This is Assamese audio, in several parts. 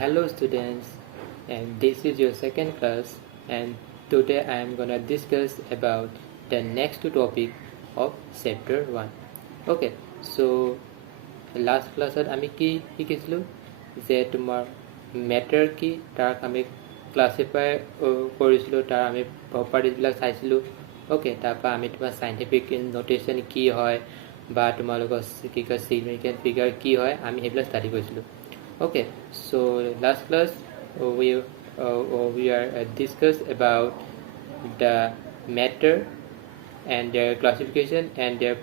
Hello students, and this is your second class, and today I am gonna discuss about the next topic of chapter 1. Okay, so last classত আমি কি শিকিছিলোঁ যে তোমাৰ মেটাৰ কি তাক আমি ক্লাছিফাই কৰিছিলোঁ, তাৰ আমি প্ৰপাৰ্টিজবিলাক চাইছিলোঁ। অ'কে, তাৰপৰা আমি তোমাৰ চাইণ্টিফিক নটেশ্যন কি হয় বা তোমালোকৰ কি কয় ছিগনিফিকেণ্ট ফিগাৰ কি হয় আমি সেইবিলাক ষ্টাডি কৰিছিলোঁ। Okay, so last class we are discussed about the matter and their classification and their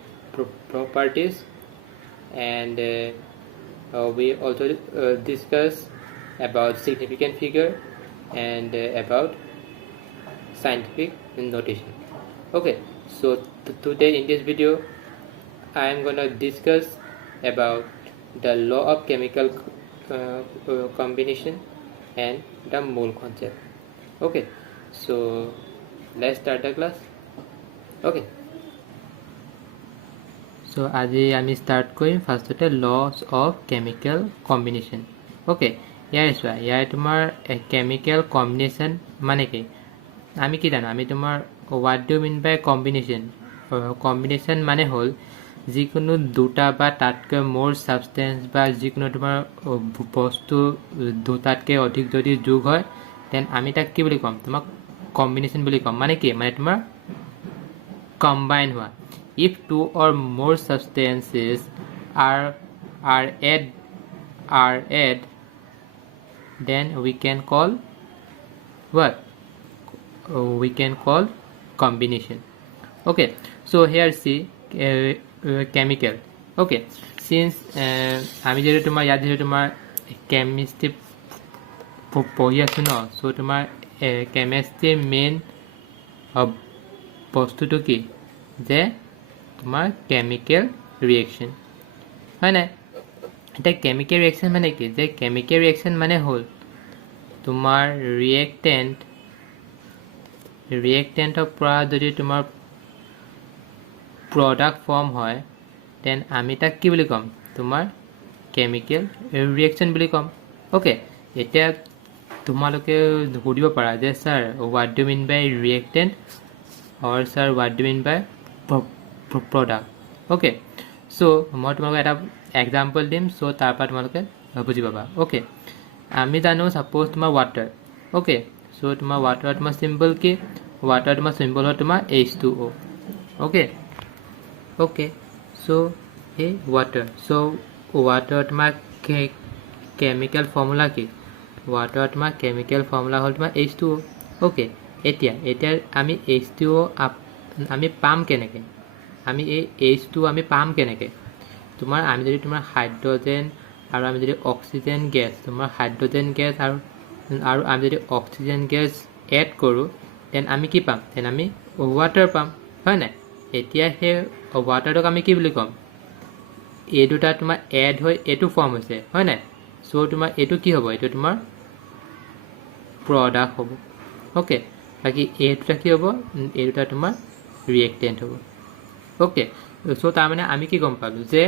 properties, and we also discuss about significant figure and about scientific notation. Okay, so today in this video I am gonna discuss about the law of chemical combination and the mole concept. Okay, so let's start the class. Okay, so আজি আমি start কৰিম ফাৰ্ষ্টতে laws of chemical combination. Okay, ইয়াৰ চোৱা ইয়াৰ তোমাৰ chemical combination মানে কি আমি কি জানো, আমি তোমাৰ what do you mean by combination? combination মানে হ'ল যিকোনো দুটা বা তাতকৈ মোৰ সাবষ্টেন্স বা যিকোনো তোমাৰ বস্তু দুটাতকৈ অধিক যদি যোগ হয় দেন আমি তাক কি বুলি ক'ম, তোমাক কম্বিনেশ্যন বুলি ক'ম। মানে কি, মানে তোমাৰ কম্বাইন হোৱা। ইফ টু অৰ মোৰ সাবষ্টেন্সেছ are add then we can call what? We can call combination. Okay, so here see chemical. Okay, since আমি যেহেতু তোমাৰ ইয়াত যেহেতু তোমাৰ কেমিষ্ট্ৰি পঢ়ি আছোঁ ন, চ' তোমাৰ কেমিষ্ট্ৰিৰ মেইন বস্তুটো কি যে তোমাৰ কেমিকেল ৰিয়েকশ্যন হয় নাই। এতিয়া কেমিকেল ৰিয়েকশ্যন মানে কি, যে কেমিকেল ৰিয়েকশ্যন মানে হ'ল তোমাৰ ৰিয়েক্টেণ্টৰ পৰা যদি তোমাৰ প্ৰডাক্ট ফৰ্ম হয় দেন আমি তাক কি বুলি ক'ম, তোমাৰ কেমিকেল ৰিয়েকশ্যন বুলি ক'ম। অ'কে, এতিয়া তোমালোকে সুধিব পাৰা যে sir what do mean by reactant or sir what do mean by product. Okay, so' মই তোমালোকক এটা এক্সাম্পল দিম, চ' তাৰপৰা তোমালোকে বুজি পাবা। অ'কে, আমি জানো ছাপ'জ তোমাৰ ৱাটাৰ। অ'কে, চ' তোমাৰ ৱাটাৰ তোমাৰ চিম্বল কি, ৱাটাৰ তোমাৰ চিম্বল হয় তোমাৰ H2O। Okay, okay, so hey water, so water তোমাৰ chemical formula কি, water তোমাৰ chemical formula হ'ল তোমাৰ H2O। okay, এতিয়া আমি H2O আমি পাম কেনেকৈ, আমি এই H2O আমি পাম কেনেকৈ, তোমাৰ আমি যদি তোমাৰ হাইড্ৰজেন আৰু আমি যদি অক্সিজেন গেছ, তোমাৰ হাইড্ৰজেন গেছ আৰু আমি যদি অক্সিজেন গেছ এড কৰোঁ দেন আমি কি পাম, দেন আমি ৱাটাৰ পাম, হয় নাই। এতিয়া সেই ৱাটাৰটোক আমি কি বুলি ক'ম, এই দুটা তোমাৰ এড হৈ এইটো ফৰ্ম হৈছে, হয় নাই। চ' তোমাৰ এইটো কি হ'ব, এইটো তোমাৰ প্ৰডাক্ট হ'ব। অ'কে, বাকী এই দুটা কি হ'ব, এই দুটা তোমাৰ ৰিয়েক্টেণ্ট হ'ব। অ'কে, চ' তাৰমানে আমি কি গম পালোঁ যে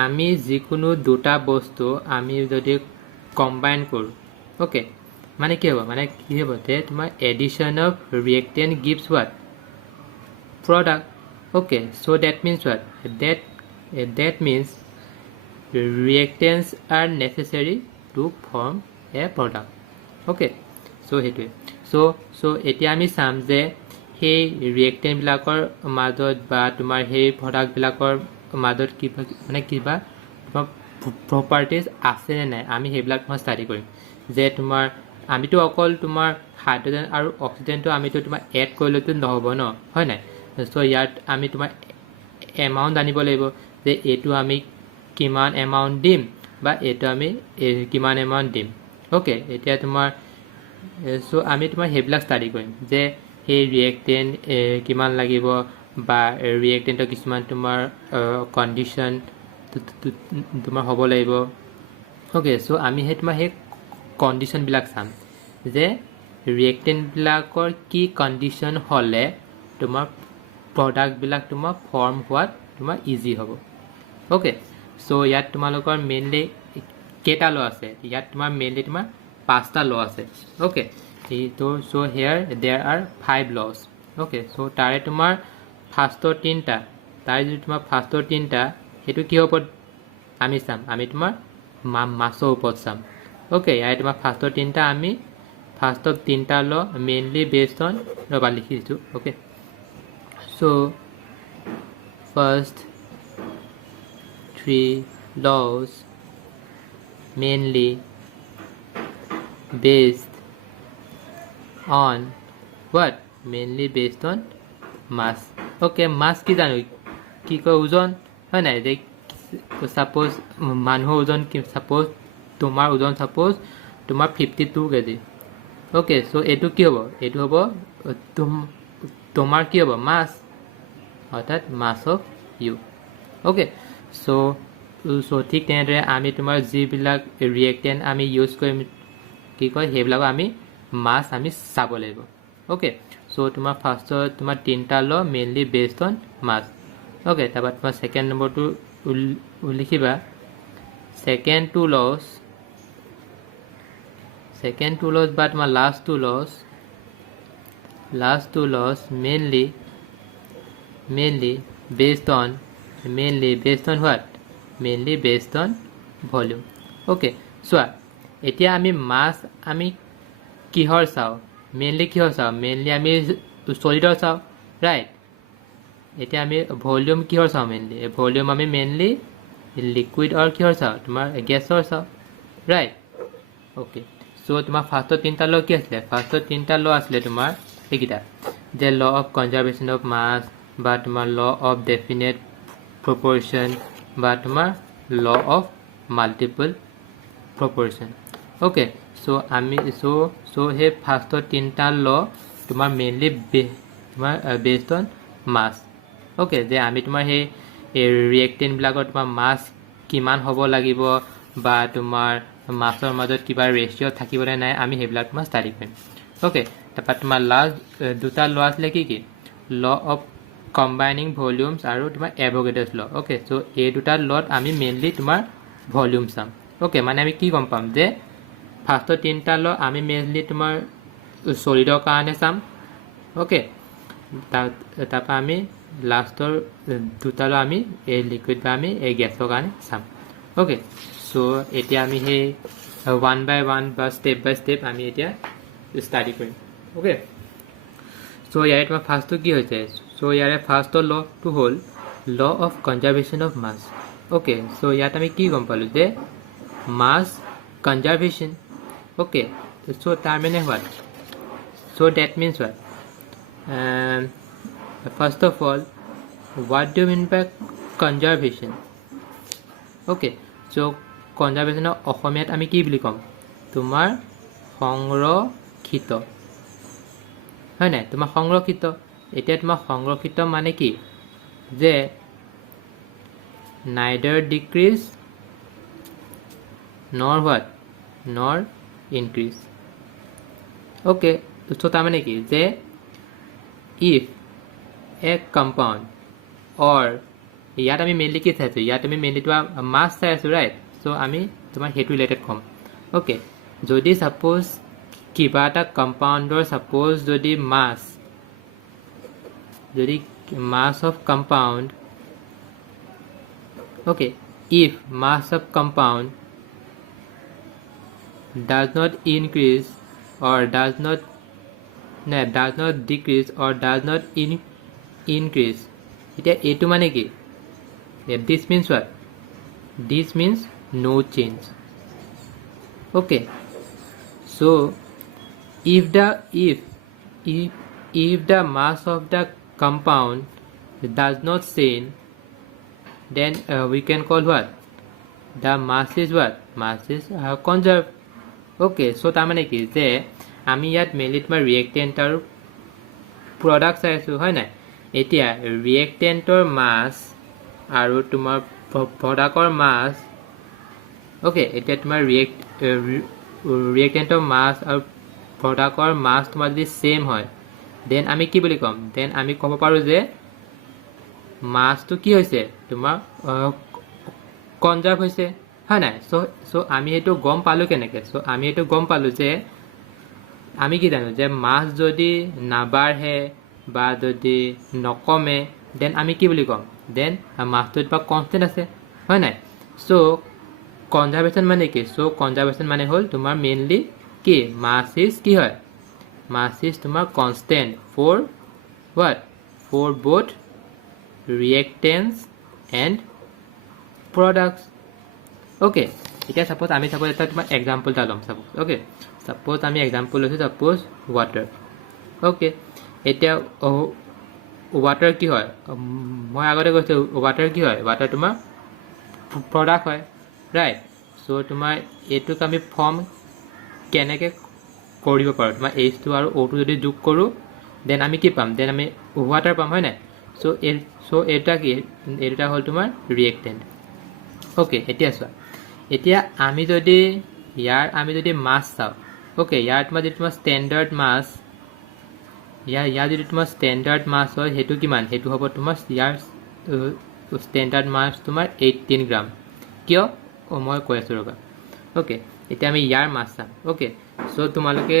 আমি যিকোনো দুটা বস্তু আমি যদি কম্বাইন কৰোঁ, অ'কে, মানে কি হ'ব, মানে কি হ'ব যে তোমাৰ addition of reactant gives what, product. Okay, so that means what, that means reactants are necessary to form a product. Okay, so সেইটোৱে so এতিয়া আমি চাম যে সেই ৰিয়েক্টেণ্টবিলাকৰ মাজত বা তোমাৰ সেই প্ৰডাক্টবিলাকৰ মাজত কিবা তোমাৰ প্ৰপাৰ্টিজ আছে নে নাই, আমি সেইবিলাক মই ষ্টাডি কৰিম। যে তোমাৰ আমিতো অকল তোমাৰ হাইড্ৰজেন আৰু অক্সিজেনটো আমিতো তোমাৰ এড কৰিলেতো নহ'ব ন, হয় নাই। চ' ইয়াত আমি তোমাৰ এমাউণ্ট জানিব লাগিব যে এইটো আমি কিমান এমাউণ্ট দিম বা এইটো আমি কিমান এমাউণ্ট দিম। অ'কে, এতিয়া তোমাৰ চ' আমি তোমাৰ সেইবিলাক ষ্টাডি কৰিম যে সেই ৰিয়েক্টেণ্ট কিমান লাগিব বা ৰিয়েক্টেণ্টৰ কিছুমান তোমাৰ কণ্ডিশ্যন তোমাৰ হ'ব লাগিব। অ'কে, চ' আমি তোমাৰ সেই কণ্ডিশ্যনবিলাক চাম যে ৰিয়েক্টেণ্টবিলাকৰ কি কণ্ডিশ্যন হ'লে তোমাৰ প্ৰডাক্টবিলাক তোমাৰ ফৰ্ম হোৱাত তোমাৰ ইজি হ'ব। অ'কে, সো ইয়াত তোমালোকৰ মেইনলি কেইটা ল আছে ইয়াত তোমাৰ মেইনলি তোমাৰ 5টা ল আছে ওকে তো so here there are 5 laws okay so তাৰে তোমাৰ ফাৰ্ষ্টৰ 3টা তাৰে যদি তোমাৰ ফাৰ্ষ্টৰ 3টা হেতু কি হ'ব আমি চাম আমি তোমাৰ মাছৰ ওপৰত চাম ওকে ইয়াৰ তোমাৰ ফাৰ্ষ্টৰ 3টা আমি ফাৰ্ষ্টৰ 3টা ল মেইনলি বেসড অন ৰবা লিখি দিছো okay so first 3 laws mainly based on what mainly based on mass okay mass কি জানো কি কয় ওজন হয় নাই যে সাপোজ মানুহৰ ওজন কি সাপোজ তোমাৰ ওজন সাপোজ তোমাৰ 52 কেজি ওকে সো এটো কি হ'ব এটো হ'ব তোমাৰ কি হ'ব মাছ অৰ্থাৎ মাস অফ ইউ ওকে সো ঠিক তেনেদৰে আমি তোমাৰ যিবিলাক ৰিয়েক্টেণ্ট আমি ইউজ কৰিম কি কয় সেইবিলাক আমি মাছ আমি চাব লাগিব ওকে সো তোমাৰ ফাৰ্ষ্টৰ তোমাৰ 3টা law mainly based on mass okay তাৰপৰা তোমাৰ সেকেন্ড নম্বৰটো লিখিবা সেকেন্ড টু লস বা তোমাৰ last two laws mainly based on what mainly based on volume okay so এতিয়া আমি মাছ আমি কিহৰ চাও মেইনলি আমি সলিডৰ চাও ৰাইট এতিয়া আমি ভলিউম কিহৰ চাও ভলিউম আমি মেইনলি লিকুইড অৰ কিহৰ চাও তোমাৰ গেছৰ চাও ৰাইট ওকে সো তোমাৰ ফাৰ্ষ্টৰ 3টা ল কি আছিল ফাৰ্ষ্টৰ 3টা ল আছিল তোমাৰ এইকিটা যে ল অফ কনজাৰভেশ্যন অফ মাছ বা তোমাৰ ল অফ ডেফিনেট প্ৰপৰশ্যন বা তোমাৰ law of multiple proportion okay so আমি সো হে ফাৰ্ষ্টৰ 3টা ল তোমাৰ মেইনলি তোমাৰ বেসড অন মাছ ওকে যে আমি তোমাৰ হে ৰিয়েক্টেণ্ট বিলাকৰ তোমাৰ মাছ কিমান হ'ব লাগিব বা তোমাৰ মাছৰ মাজত কিবা ৰেশিও থাকিবনে নাই আমি হেবিলাক তোমাৰ ষ্টাডি কৰিম ওকে তাৰপৰা তোমাৰ লাষ্ট দুটা ল আছিলে কি ল অফ কম্বাইনিং ভলিউমছ আৰু তোমাৰ এভোগাড্ৰছ ল ওকে সো এই দুটা লট আমি মেইনলি তোমাৰ ভলিউম চাম ওকে মানে আমি কি গম পাম যে ফাৰ্ষ্টৰ 3টা ল আমি মেইনলি তোমাৰ সলিডৰ কাৰণে চাম ওকে তাৰপৰা আমি লাষ্টৰ দুটা ল আমি এই লিকুইড বা আমি এই গেছৰ কাৰণে চাম ওকে সো এতিয়া আমি সেই 1 বাই 1 বা ষ্টেপ বাই ষ্টেপ আমি এতিয়া ষ্টাডি কৰিম ওকে সো ইয়াৰে তোমাৰ ফাৰ্ষ্টটো কি হৈছে সো ইয়াৰে ফাৰ্ষ্টৰ লটো হ'ল law of conservation of mass okay so ইয়াত আমি কি গম পালোঁ যে মাছ কনজাৰভেশ্যন ওকে সো তাৰ মানে what so that means what first of all what do mean by conservation okay so কনজাৰভেশ্যনৰ অসমীয়াত আমি কি বুলি ক'ম তোমাৰ সংৰক্ষিত হয় নাই তোমাৰ সংৰক্ষিত এতিয়া তোমাৰ সংৰক্ষিত মানে কি যে neither decrease nor what nor increase okay so তাৰ মানে কি যে if a compound or ইয়াত আমি মেইনলি কি চাইছো ইয়াত আমি মেইনলি তোমাৰ মাছ চাই আছো ৰাইট সো আমি তোমাৰ হেতু ৰিলেটেড কম ওকে যদি সাপোজ কিবা এটা কম্পাউণ্ডৰ সাপোজ যদি মাছ of compound okay if mass of compound does not increase or does not decrease or does not increase এটা এটো মানে কি this means what this means no change okay so if the mass of the compound does not change then we can call what the mass is what mass is conserved okay so তাৰ মানে কি যে আমি ইয়াত মেইনলি তোমাৰ ৰিয়েক্টেণ্টৰ প্ৰডাক্ট চাই আছো হয় নাই এতিয়া ৰিয়েক্টেণ্টৰ মাছ আৰু তোমাৰ প্ৰডাক্টৰ মাছ ওকে এতিয়া তোমাৰ ৰিয়েক্টেণ্টৰ মাছ আৰু প্ৰডাক্টৰ মাছ তোমাৰ যদি সেম হয় দেন আমি কি বুলি ক'ম দেন আমি ক'ব পাৰো যে মাছটো কি হৈছে তোমাৰ কনজাৰ্ভ হৈছে হয় নাই চ' আমি এইটো গম পালোঁ কেনেকৈ চ' আমি এইটো গম পালোঁ যে আমি কি জানো যে মাছ যদি নাবাঢ়ে বা যদি নকমে দেন আমি কি বুলি ক'ম দেন মাছটো বা কনষ্টেণ্ট আছে হয় নাই চ' কনজাৰ্ভেশ্যন মানে কি চ' কনজাৰ্ভেশ্যন মানে হ'ল তোমাৰ মেইনলি কি মাছ ইজ কি হয় মাছ ইজ তোমাৰ constant for what for both reactants and products okay এতিয়া ছাপ'জ আমি এটা তোমাৰ এক্সাম্পল এটা ল'ম ছাপ'জ অ'কে ছাপ'জ আমি এক্সাম্পল লৈছোঁ ছাপ'জ ৱাটাৰ অ'কে এতিয়া ৱাটাৰ কি হয় মই আগতে কৈছোঁ ৱাটাৰ কি হয় ৱাটাৰ তোমাৰ প্ৰডাক্ট হয় ৰাইট চ' তোমাৰ এইটোক আমি ফৰ্ম কেনেকৈ কৰিব পাৰোঁ তোমাৰ H2 আৰু O2 যদি যোগ কৰোঁ দেন আমি কি পাম দেন আমি ৱাটাৰ পাম হয় নাই চ' এটা কি এই দুটা হ'ল তোমাৰ ৰিয়েক্টেণ্ট অ'কে এতিয়া চোৱা এতিয়া আমি যদি মাছ চাওঁ অ'কে ইয়াৰ তোমাৰ যদি তোমাৰ ষ্টেণ্ডাৰ্ড মাছ ইয়াৰ যদি তোমাৰ ষ্টেণ্ডাৰ্ড মাছ হয় সেইটো কিমান সেইটো হ'ব তোমাৰ ইয়াৰ ষ্টেণ্ডাৰ্ড মাছ তোমাৰ 18 গ্ৰাম কিয় মই কৈ আছোঁ ৰ'বা অ'কে এতিয়া আমি ইয়াৰ মাছ চাম অ'কে চ' তোমালোকে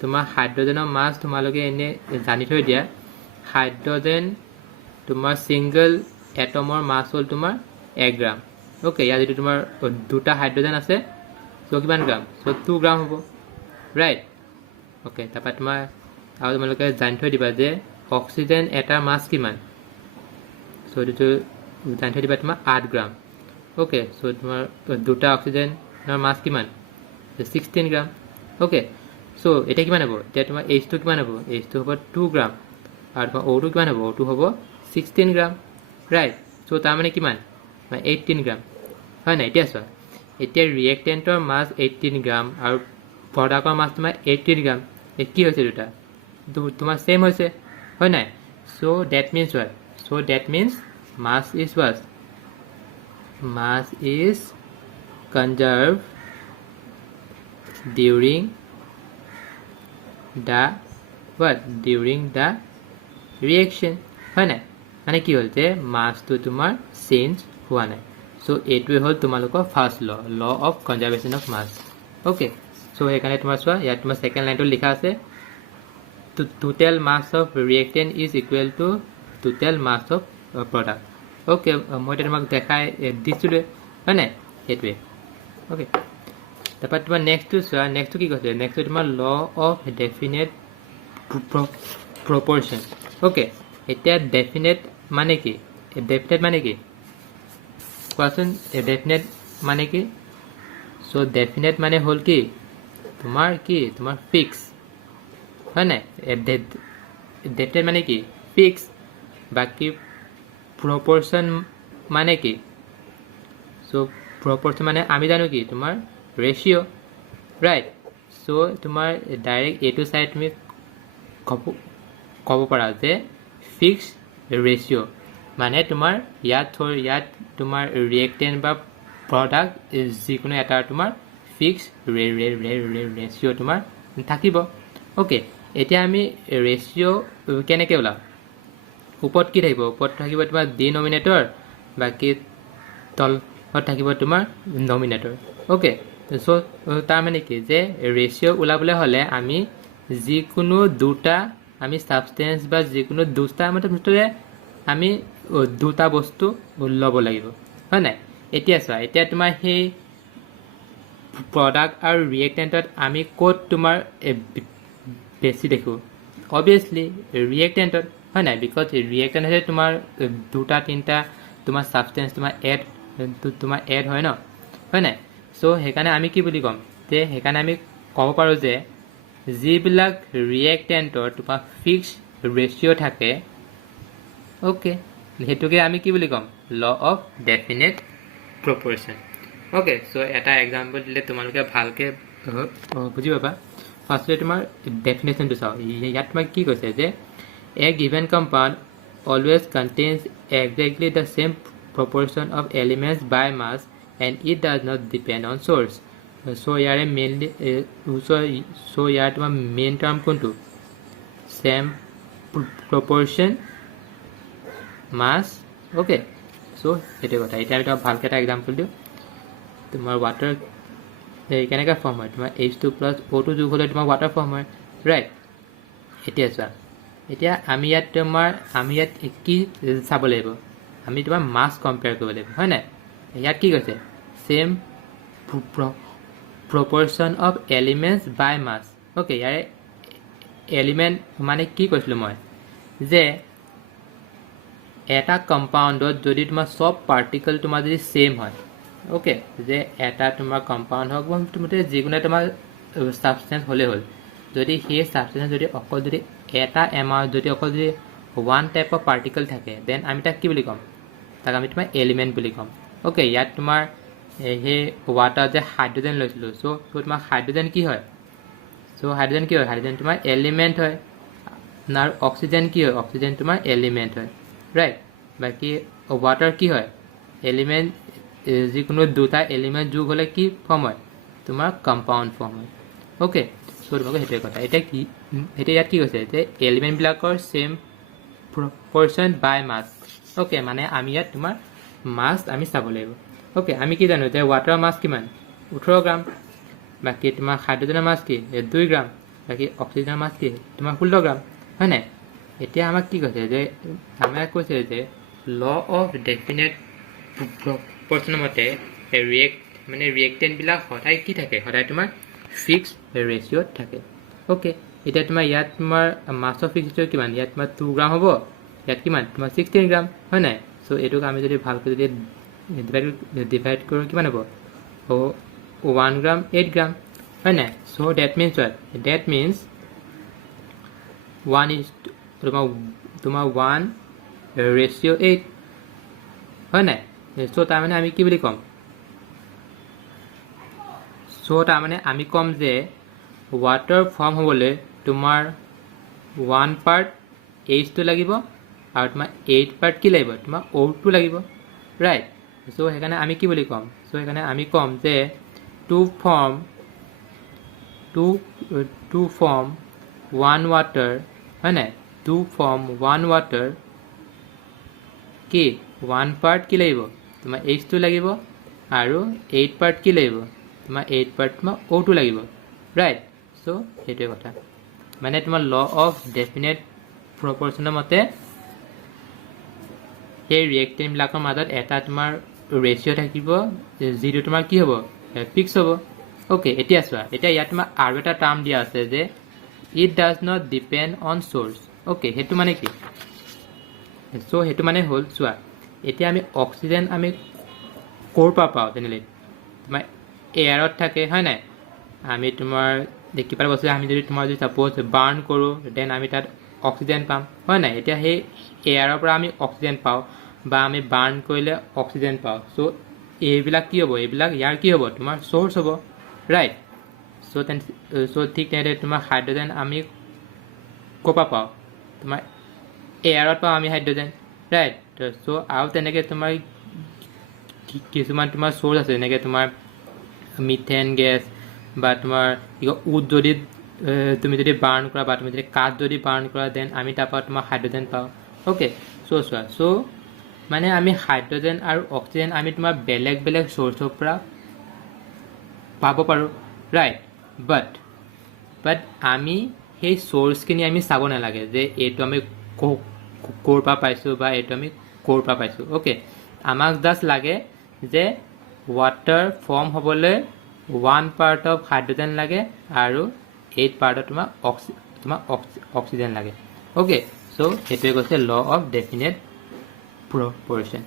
তোমাৰ হাইড্ৰজেনৰ মাছ তোমালোকে এনেই জানি থৈ দিয়া হাইড্ৰজেন তোমাৰ ছিংগল এটমৰ মাছ হ'ল তোমাৰ 1 গ্ৰাম অ'কে ইয়াৰ যদি তোমাৰ দুটা হাইড্ৰজেন আছে চ' কিমান গ্ৰাম চ' 2 গ্ৰাম হ'ব ৰাইট অ'কে তাৰপৰা তোমাৰ আৰু তোমালোকে জানি থৈ দিবা যে অক্সিজেন এটাৰ মাছ কিমান চ' এইটো জানি থৈ দিবা তোমাৰ 8 গ্ৰাম অ'কে চ' তোমাৰ দুটা অক্সিজেনৰ মাছ কিমান 16 গ্ৰাম অ'কে চ' এতিয়া কিমান হ'ব এতিয়া তোমাৰ H2 কিমান হ'ব H2 হ'ব 2 গ্ৰাম আৰু তোমাৰ O2 কিমান হ'ব O2 হ'ব 16 গ্ৰাম ৰাইট চ' তাৰমানে কিমান 18 গ্ৰাম হয় নাই এতিয়া চোৱা এতিয়া ৰিয়েক্টেণ্টৰ মাছ 18 গ্ৰাম আৰু প্ৰডাক্টৰ মাছ তোমাৰ 18 গ্ৰাম এই কি হৈছে দুটা তোমাৰ ছেম হৈছে হয় নাই চ' ডেট মিনছ হয় so' that means mass is what mass is conserved during the reaction হয় নাই মানে কি হ'ল যে মাছটো তোমাৰ চেঞ্জ হোৱা নাই চ' এইটোৱে হ'ল তোমালোকৰ first law of conservation of mass okay so' সেইকাৰণে তোমাৰ চোৱা ইয়াত তোমাৰ ছেকেণ্ড লাইনটো লিখা আছে total mass of reactant is equal to total mass of product okay মই এতিয়া তোমাক দেখাই দিছিলোঁ হয় নাই সেইটোৱে অ'কে তাৰপৰা তোমাৰ নেক্সটটো চোৱা নেক্সটটো কি কৈছে নেক্সটটো তোমাৰ law of definite proportion okay এতিয়া ডেফিনেট মানে কি কোৱাচোন ডেফিনেট মানে কি চ' ডেফিনেট মানে হ'ল কি তোমাৰ ফিক্স হয় নাই ডেফিনেট মানে কি ফিক্স বাকী প্ৰপৰ্শ্যন মানে কি চ' প্ৰপৰ্শ্যন মানে আমি জানো কি তোমাৰ ৰেচিঅ' ৰাইট চ' তোমাৰ ডাইৰেক্ট এইটো চাই তুমি ক'ব পাৰা যে ফিক্স ৰেচিঅ' মানে তোমাৰ ইয়াত তোমাৰ ৰিয়েক্টেণ্ট বা প্ৰডাক্ট যিকোনো এটা তোমাৰ ফিক্স ৰেচিঅ' তোমাৰ থাকিব অ'কে এতিয়া আমি ৰেচিঅ' কেনেকৈ ওলাম ওপৰত কি থাকিব ওপৰত থাকিব তোমাৰ ডিনমিনেটৰ বাকী তলত থাকিব তোমাৰ নমিনেটৰ অ'কে চ' তাৰমানে কি যে ৰেচিঅ' ওলাবলৈ হ'লে আমি যিকোনো দুটা আমি ছাবষ্টেঞ্চ বা যিকোনো দুটা ভিতৰে আমি দুটা বস্তু ল'ব লাগিব হয় নাই এতিয়া চোৱা এতিয়া তোমাৰ সেই প্ৰডাক্ট আৰু ৰিয়েক্টেণ্টত আমি ক'ত তোমাৰ বেছি দেখোঁ অবভিয়াছলি ৰিয়েক্টেণ্টত হয় নাই বিকজ ৰিয়েক্টেণ্ট হৈছে তোমাৰ দুটা তিনিটা তোমাৰ ছাবষ্টেঞ্চ তোমাৰ এড হয় ন হয় নাই চ' সেইকাৰণে আমি কি বুলি ক'ম যে সেইকাৰণে আমি ক'ব পাৰোঁ যে যিবিলাক ৰিয়েক্টেণ্টৰ তোমাৰ ফিক্স ৰেচিঅ' থাকে অ'কে সেইটোকে আমি কি বুলি ক'ম law of definite proportion okay চ' এটা এক্সাম্পল দিলে তোমালোকে ভালকৈ বুজি পাবা ফাৰ্ষ্টলি তোমাৰ ডেফিনেশ্যনটো চাওঁ ইয়াত তোমাক কি কৈছে যে a given compound always contains exactly the same proportion of elements by mass and it does not depend on source so yare mainly so yar tuma main term kontu same proportion mass okay so সেইটো কথা এতিয়া আমি ভালকৈ এটা এক্সাম্পল দিওঁ তোমাৰ ৱাটাৰ কেনেকৈ ফৰ্ম হয় তোমাৰ H2 + O2 যোগ হ'লে তোমাৰ ৱাটাৰ ফৰ্ম হয় ৰাইট এতিয়া চোৱা এতিয়া আমি ইয়াত কি চাব লাগিব আমি তোমাৰ মাছ কম্পেয়াৰ কৰিব লাগিব হয় নাই ইয়াত কি কৈছে same proportion of elements by mass okay ইয়াৰে এলিমেন্ট মানে কি কৈছিলোঁ মই যে এটা কম্পাউণ্ডত যদি তোমাৰ সব পাৰ্টিকল তোমাৰ যদি সেম হয় ওকে যে এটা তোমাৰ কম্পাউণ্ড হওক বা তোমাৰ যিকোনো তোমাৰ সাবষ্টেন্স হ'লে হ'ল যদি সেই সাবষ্টেন্স যদি অকল যদি এটা এমাউণ্ট যদি অকল যদি ওৱান টাইপ অফ পাৰ্টিকল থাকে দেন আমি তাক কি বুলি ক'ম তাক আমি তোমাৰ এলিমেণ্ট বুলি ক'ম ওকে ইয়াত তোমাৰ সেই ৱাটাৰ যে হাইড্ৰজেন লৈছিলোঁ চ' তোমাৰ হাইড্ৰজেন কি হয় চ' হাইড্ৰজেন কি হয় হাইড্ৰজেন তোমাৰ এলিমেণ্ট হয় আৰু অক্সিজেন কি হয় অক্সিজেন তোমাৰ এলিমেণ্ট হয় ৰাইট বাকী ৱাটাৰ কি হয় এলিমেণ্ট যিকোনো দুটা এলিমেণ্ট যোগ হ'লে কি ফৰ্ম হয় তোমাৰ কম্পাউণ্ড ফৰ্ম হয় ওকে চ' তোমালোকে সেইটোৱে কথা এতিয়া ইয়াত কি কৈছে যে এলিমেণ্টবিলাকৰ সেম প্ৰপৰ্শ্যন বাই মাছ ওকে মানে আমি ইয়াত তোমাৰ মাছ আমি চাব লাগিব ওকে আমি কি জানো যে ৱাটাৰৰ মাছ কিমান 18 গ্ৰাম বাকী তোমাৰ হাইড্ৰজেনৰ মাছ কি 2 গ্ৰাম বাকী অক্সিজেনৰ মাছ কি তোমাৰ 16 গ্ৰাম হয় নাই এতিয়া আমাক কি কৈছে যে আমাক কৈছে যে ল অফ ডেফিনেট প্ৰপৰ্শ্যনৰ মতে ৰিয়েক্টেণ্টবিলাক সদায় কি থাকে সদায় তোমাৰ ফিক্স ৰেচিঅ'ত থাকে ওকে এতিয়া তোমাৰ ইয়াত তোমাৰ মাছৰ ফিক্স ৰেচিঅ' কিমান ইয়াত তোমাৰ 2 গ্ৰাম হ'ব ইয়াত কিমান তোমাৰ 16 গ্ৰাম হয় নাই চ' এইটোক আমি যদি ভালকৈ যদি ডিভাইড কৰোঁ কিমান হ'ব 1 গ্ৰাম 8 গ্ৰাম হয় নাই so' that means what that means 1 is তোমাৰ 1:8 হয় নাই চ' তাৰমানে আমি কি বুলি ক'ম চ' তাৰমানে আমি ক'ম যে ৱাটাৰ ফৰ্ম হ'বলৈ তোমাৰ 1 পাৰ্ট H2 লাগিব আৰু তোমাৰ 8 পাৰ্ট কি লাগিব তোমাৰ O2 লাগিব ৰাইট চ' সেইকাৰণে আমি কি বুলি ক'ম চ' সেইকাৰণে আমি ক'ম যে টু ফৰ্ম 1 water হয় নাই টু ফৰ্ম 1 water কি 1 পাৰ্ট কি লাগিব তোমাৰ H2 লাগিব আৰু 8 পাৰ্ট কি লাগিব তোমাৰ 8 পাৰ্ট তোমাৰ O2 লাগিব ৰাইট চ' সেইটোৱে কথা মানে তোমাৰ ল অফ ডেফিনেট প্ৰপৰ্শ্যনৰ মতে সেই ৰিয়েক্টেণ্টবিলাকৰ মাজত এটা তোমাৰ ৰেচিঅ' থাকিব যিটো তোমাৰ কি হ'ব ফিক্স হ'ব ওকে এতিয়া চোৱা এতিয়া ইয়াত তোমাৰ আৰু এটা টাৰ্ম দিয়া আছে যে it does not depend on source okay সেইটো মানে কি চ' সেইটো মানে হ'ল চোৱা এতিয়া আমি অক্সিজেন আমি ক'ৰ পৰা পাওঁ জেনেৰেলি তোমাৰ এয়াৰত থাকে হয় নাই আমি তোমাৰ কিবা বস্তু আমি যদি তোমাৰ যদি ছাপ'জ বাৰ্ণ কৰোঁ দেন আমি তাত অক্সিজেন পাম হয় নাই এতিয়া সেই এয়াৰৰ পৰা আমি অক্সিজেন পাওঁ বা আমি বাৰ্ণ কৰিলে অক্সিজেন পাওঁ চ' এইবিলাক কি হ'ব এইবিলাক ইয়াৰ কি হ'ব তোমাৰ চ'ৰ্চ হ'ব ৰাইট চ' ঠিক তেনেদৰে তোমাৰ হাইড্ৰজেন আমি ক'ৰ পৰা পাওঁ তোমাৰ এয়াৰত পাওঁ আমি হাইড্ৰজেন ৰাইট চ' আৰু তেনেকৈ তোমাৰ কিছুমান তোমাৰ চ'ৰ্চ আছে যেনেকৈ তোমাৰ মিথেন গেছ বা তোমাৰ কি কয় উড যদি তুমি যদি বাৰ্ণ কৰা বা তুমি যদি কাঠ যদি বাৰ্ণ কৰা দেন আমি তাৰপৰা তোমাৰ হাইড্ৰজেন পাওঁ অ'কে চ' চোৱা চ' মানে আমি হাইড্ৰজেন আৰু অক্সিজেন আমি তোমাৰ বেলেগ বেলেগ চ'ৰ্চৰ পৰা পাব পাৰোঁ ৰাইট বাট আমি সেই চ'ৰ্চখিনি আমি চাব নালাগে যে এইটো আমি ক'ৰ পৰা পাইছোঁ বা এইটো আমি ক'ৰ পৰা পাইছোঁ অ'কে আমাক জাষ্ট লাগে যে ৱাটাৰ ফৰ্ম হ'বলৈ 1 পাৰ্ট অফ হাইড্ৰজেন লাগে আৰু 8 পাৰ্টত তোমাৰ অক্সিজেন লাগে অ'কে চ' সেইটোৱে কৈছে law of definite proportion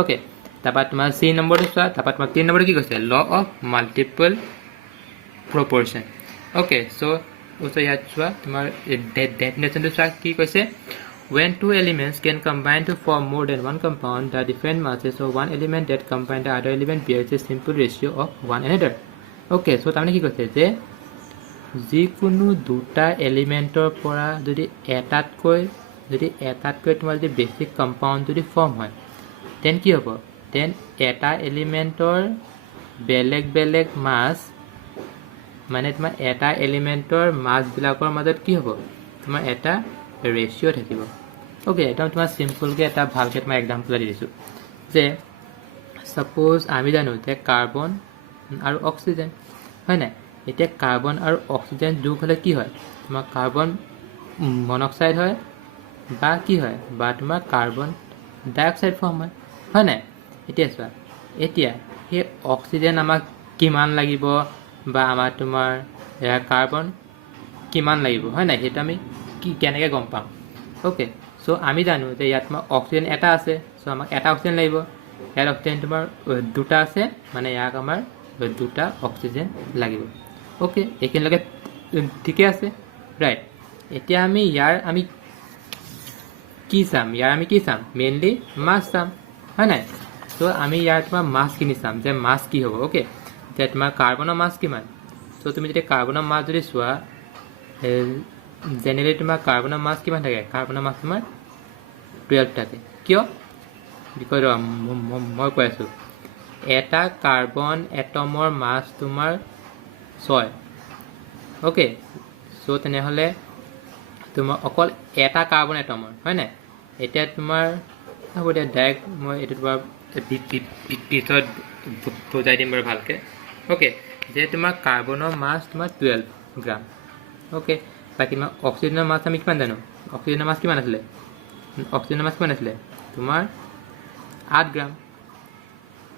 okay তাৰপৰা তোমাৰ C নম্বৰটো চোৱা তাৰপৰা তোমাৰ 3 নম্বৰটো কি কৈছে law of multiple proportion okay so' ইয়াত চোৱা তোমাৰ ডেফিনেশ্যনটো চোৱা কি কৈছে when two elements can combine to form more than one compound, the different masses of one element that combine the other element bears a simple ratio of one another. Okay, so তাৰমানে কি কৈছে যে যিকোনো দুটা এলিমেণ্টৰ পৰা যদি এটাতকৈ তোমাৰ যদি বেছিক কম্পাউণ্ড যদি ফৰ্ম হয় দেন কি হ'ব দেন এটা এলিমেণ্টৰ বেলেগ বেলেগ মাছ মানে তোমাৰ এটা এলিমেণ্টৰ মাছবিলাকৰ মাজত কি হ'ব তোমাৰ এটা ৰেচিঅ' থাকিব অ'কে একদম তোমাৰ চিম্পলকৈ এটা ভালকৈ তোমাৰ এক্সাম্পল দি দিছোঁ যে সাপোজ আমি জানো যে কাৰ্বন আৰু অক্সিজেন হয় নাই এতিয়া কাৰ্বন আৰু অক্সিজেন যোগ হলে কি হয় তোমাৰ কাৰ্বন মনোক্সাইড হয় বা কি হয় বা তোমাৰ কাৰ্বন ডাই অক্সাইড ফৰ্ম হয় নাই এতিয়া চোৱা এতিয়া সেই অক্সিজেন আমাক কিমান লাগিব বা আমাৰ তোমাৰ কার্বন কিমান লাগিব হয় নাই সেইটো আমি কি কেনেকৈ গম পাম ওকে সো আমি জানো যে ইয়াত তোমাৰ অক্সিজেন এটা আছে সো আমাক এটা অক্সিজেন লাগিব ইয়াত অক্সিজেন তোমাৰ দুটা আছে মানে ইয়াক আমাৰ দুটা অক্সিজেন লাগিব ওকে এইখিনিলৈকে ঠিকে আছে ৰাইট এতিয়া আমি ইয়াৰ আমি কি চাম মেইনলি মাছ চাম হয় নাই সো আমি ইয়াৰ তোমাৰ মাছখিনি চাম যে মাছ কি হ'ব ওকে এতিয়া তোমাৰ কাৰ্বনৰ মাছ কিমান সো তুমি যদি কাৰ্বনৰ মাছ যদি চোৱা জেনেৰেলি তোমাৰ কাৰ্বনৰ মাছ কিমান থাকে কাৰ্বনৰ মাছ তোমাৰ 12 থাকে কিয় বিকজ মই কৈ আছোঁ এটা কাৰ্বন এটমৰ মাছ তোমাৰ 6 ওকে সো তেনেহ'লে তোমাৰ অকল এটা কাৰ্বন এটমৰ হয় নাই এতিয়া তোমাৰ হ'ব দিয়া ডাইৰেক্ট মই এইটো তোমাৰ পিছত বুজাই দিম বাৰু ভালকৈ ওকে যে তোমাৰ কাৰ্বনৰ মাছ তোমাৰ 12 গ্ৰাম ওকে বাকী তোমাৰ অক্সিজেনৰ মাছ আমি কিমান জানো অক্সিজেনৰ মাছ কিমান আছিলে তোমাৰ 8 গ্ৰাম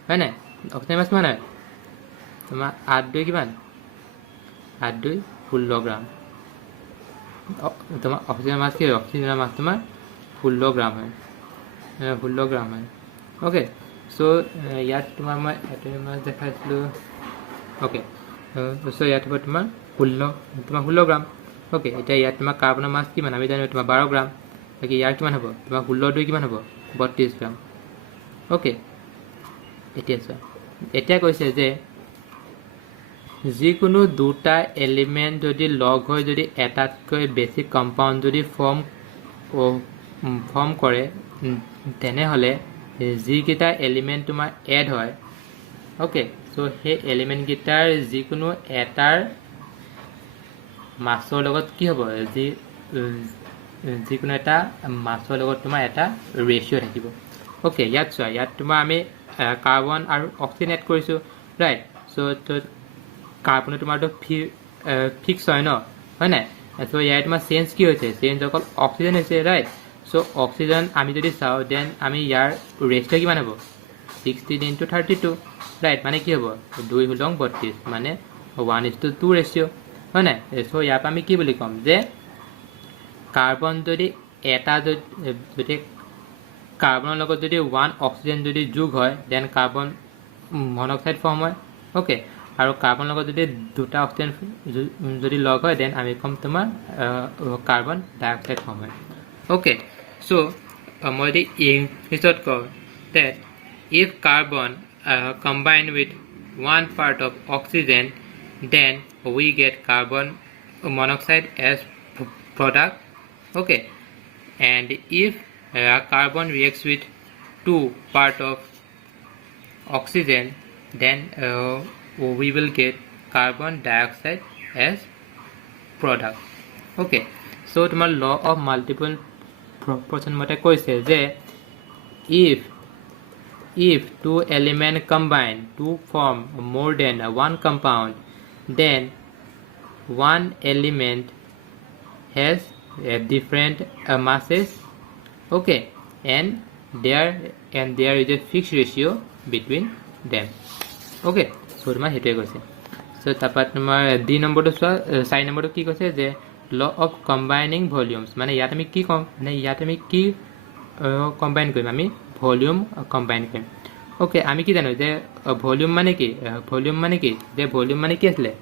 হয় নাই অক্সিজেনৰ মাছ কিমান হয় তোমাৰ 8 2 কিমান 8 2 16 গ্ৰাম তোমাৰ অক্সিজেনৰ মাছ কি হয় অক্সিজেনৰ মাছ তোমাৰ 16 গ্ৰাম হয় 16 গ্ৰাম হয় ওকে সো ইয়াত তোমাৰ মই এটা মাছ দেখাইছিলোঁ ওকে সো ইয়াত হ'ব তোমাৰ 16 গ্ৰাম ওকে এতিয়া ইয়াত তোমাৰ কাৰ্বনৰ মাছ কিমান আমি জানো তোমাৰ 12 গ্ৰাম বাকী ইয়াৰ কিমান হ'ব তোমাৰ 16 2 কিমান হ'ব 32 গ্ৰাম ওকে এতিয়া চোৱা এতিয়া কৈছে যে যিকোনো দুটা এলিমেণ্ট যদি লগ হৈ যদি এটাতকৈ বেছি কম্পাউণ্ড যদি ফৰ্ম কৰে তেনেহ'লে যিকেইটা এলিমেণ্ট তোমাৰ এড হয় ওকে সো সেই এলিমেণ্টকেইটাৰ যিকোনো এটাৰ মাছৰ লগত কি হ'ব যিকোনো এটা মাছৰ লগত তোমাৰ এটা ৰেচিঅ' থাকিব ওকে ইয়াত চোৱা ইয়াত তোমাৰ আমি কাৰ্বন আৰু অক্সিজেন এড কৰিছোঁ ৰাইট সো কাৰ্বনে তোমাৰতো ফিক্স হয় ন হয় নাই সো ইয়াত তোমাৰ চেঞ্জ কি হৈছে চেঞ্জ অকল অক্সিজেন হৈছে ৰাইট সো অক্সিজেন আমি যদি চাওঁ দেন আমি ইয়াৰ ৰেচিঅ' কিমান হ'ব 16 × 32 ৰাইট মানে কি হ'ব 2 × 32 মানে 1:2 ৰেচিঅ' হয় নাই সো ইয়াৰ পৰা আমি কি বুলি ক'ম যে কাৰ্বন যদি এটা যদি কাৰ্বনৰ লগত যদি 1 অক্সিজেন যদি যোগ হয় দেন কাৰ্বন মনোক্সাইড ফৰ্ম হয় ওকে আৰু কাৰ্বনৰ লগত যদি দুটা অক্সিজেন যদি লগ হয় দেন আমি ক'ম তোমাৰ কাৰ্বন ডাই অক্সাইড ফৰ্ম হয় ওকে সো মই যদি ইংলিছত কওঁ that if carbon combine with one part of oxygen then we get carbon monoxide as product okay and if carbon reacts with 2 part of oxygen then we will get carbon dioxide as product okay so tomar law of multiple proportion mate koise je if two elements combine to form more than one compound then one element has different masses okay and there is a fixed ratio between them okay so tomar hetue koise so tapa tomar d number to chua 4 number to ki koise je law of combining volumes mane yat ami ki kom mane yat ami ki combine korim ami volume combine কৰিম ওকে আমি কি জানো যে ভলিউম মানে কি যে ভলিউম মানে কি আছিলে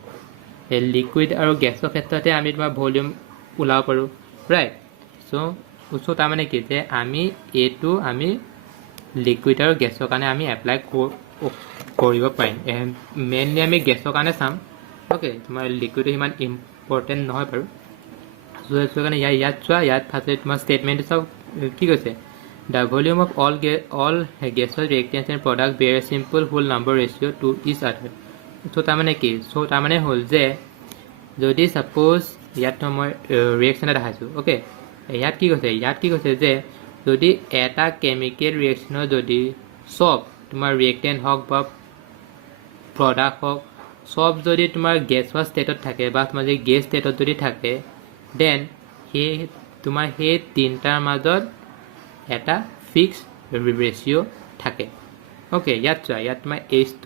লিকুইড আৰু গেছৰ ক্ষেত্ৰতে আমি তোমাৰ ভলিউম ওলাব পাৰোঁ ৰাইট চ' তাৰমানে কি যে আমি এইটো আমি লিকুইড আৰু গেছৰ কাৰণে আমি এপ্লাই কৰিব পাৰিম মেইনলি আমি গেছৰ কাৰণে চাম ওকে তোমাৰ লিকুইডটো সিমান ইম্পৰ্টেণ্ট নহয় বাৰু চ' কাৰণে ইয়াত চোৱা ইয়াত ফাৰ্ষ্টে তোমাৰ ষ্টেটমেণ্টটো চাওক কি কৈছে The volume of all gaseous reactants and products bear a simple whole number ratio to each other. So tamane ki so tamane hol je jodi suppose yat moi reaction eta haisu okay yat ki koise je jodi eta chemical reaction jodi সব তোমাৰ ৰিয়েক্টেণ্ট হওক বা প্ৰডাক্ট হওক সব যদি তোমাৰ গেছৰ ষ্টেটত থাকে বা তোমাৰ যদি গেছ ষ্টেটত যদি থাকে দেন সেই তোমাৰ সেই তিনিটাৰ মাজত এটা ফিক্স ৰেচিঅ' থাকে অ'কে ইয়াত চোৱা ইয়াত তোমাৰ H2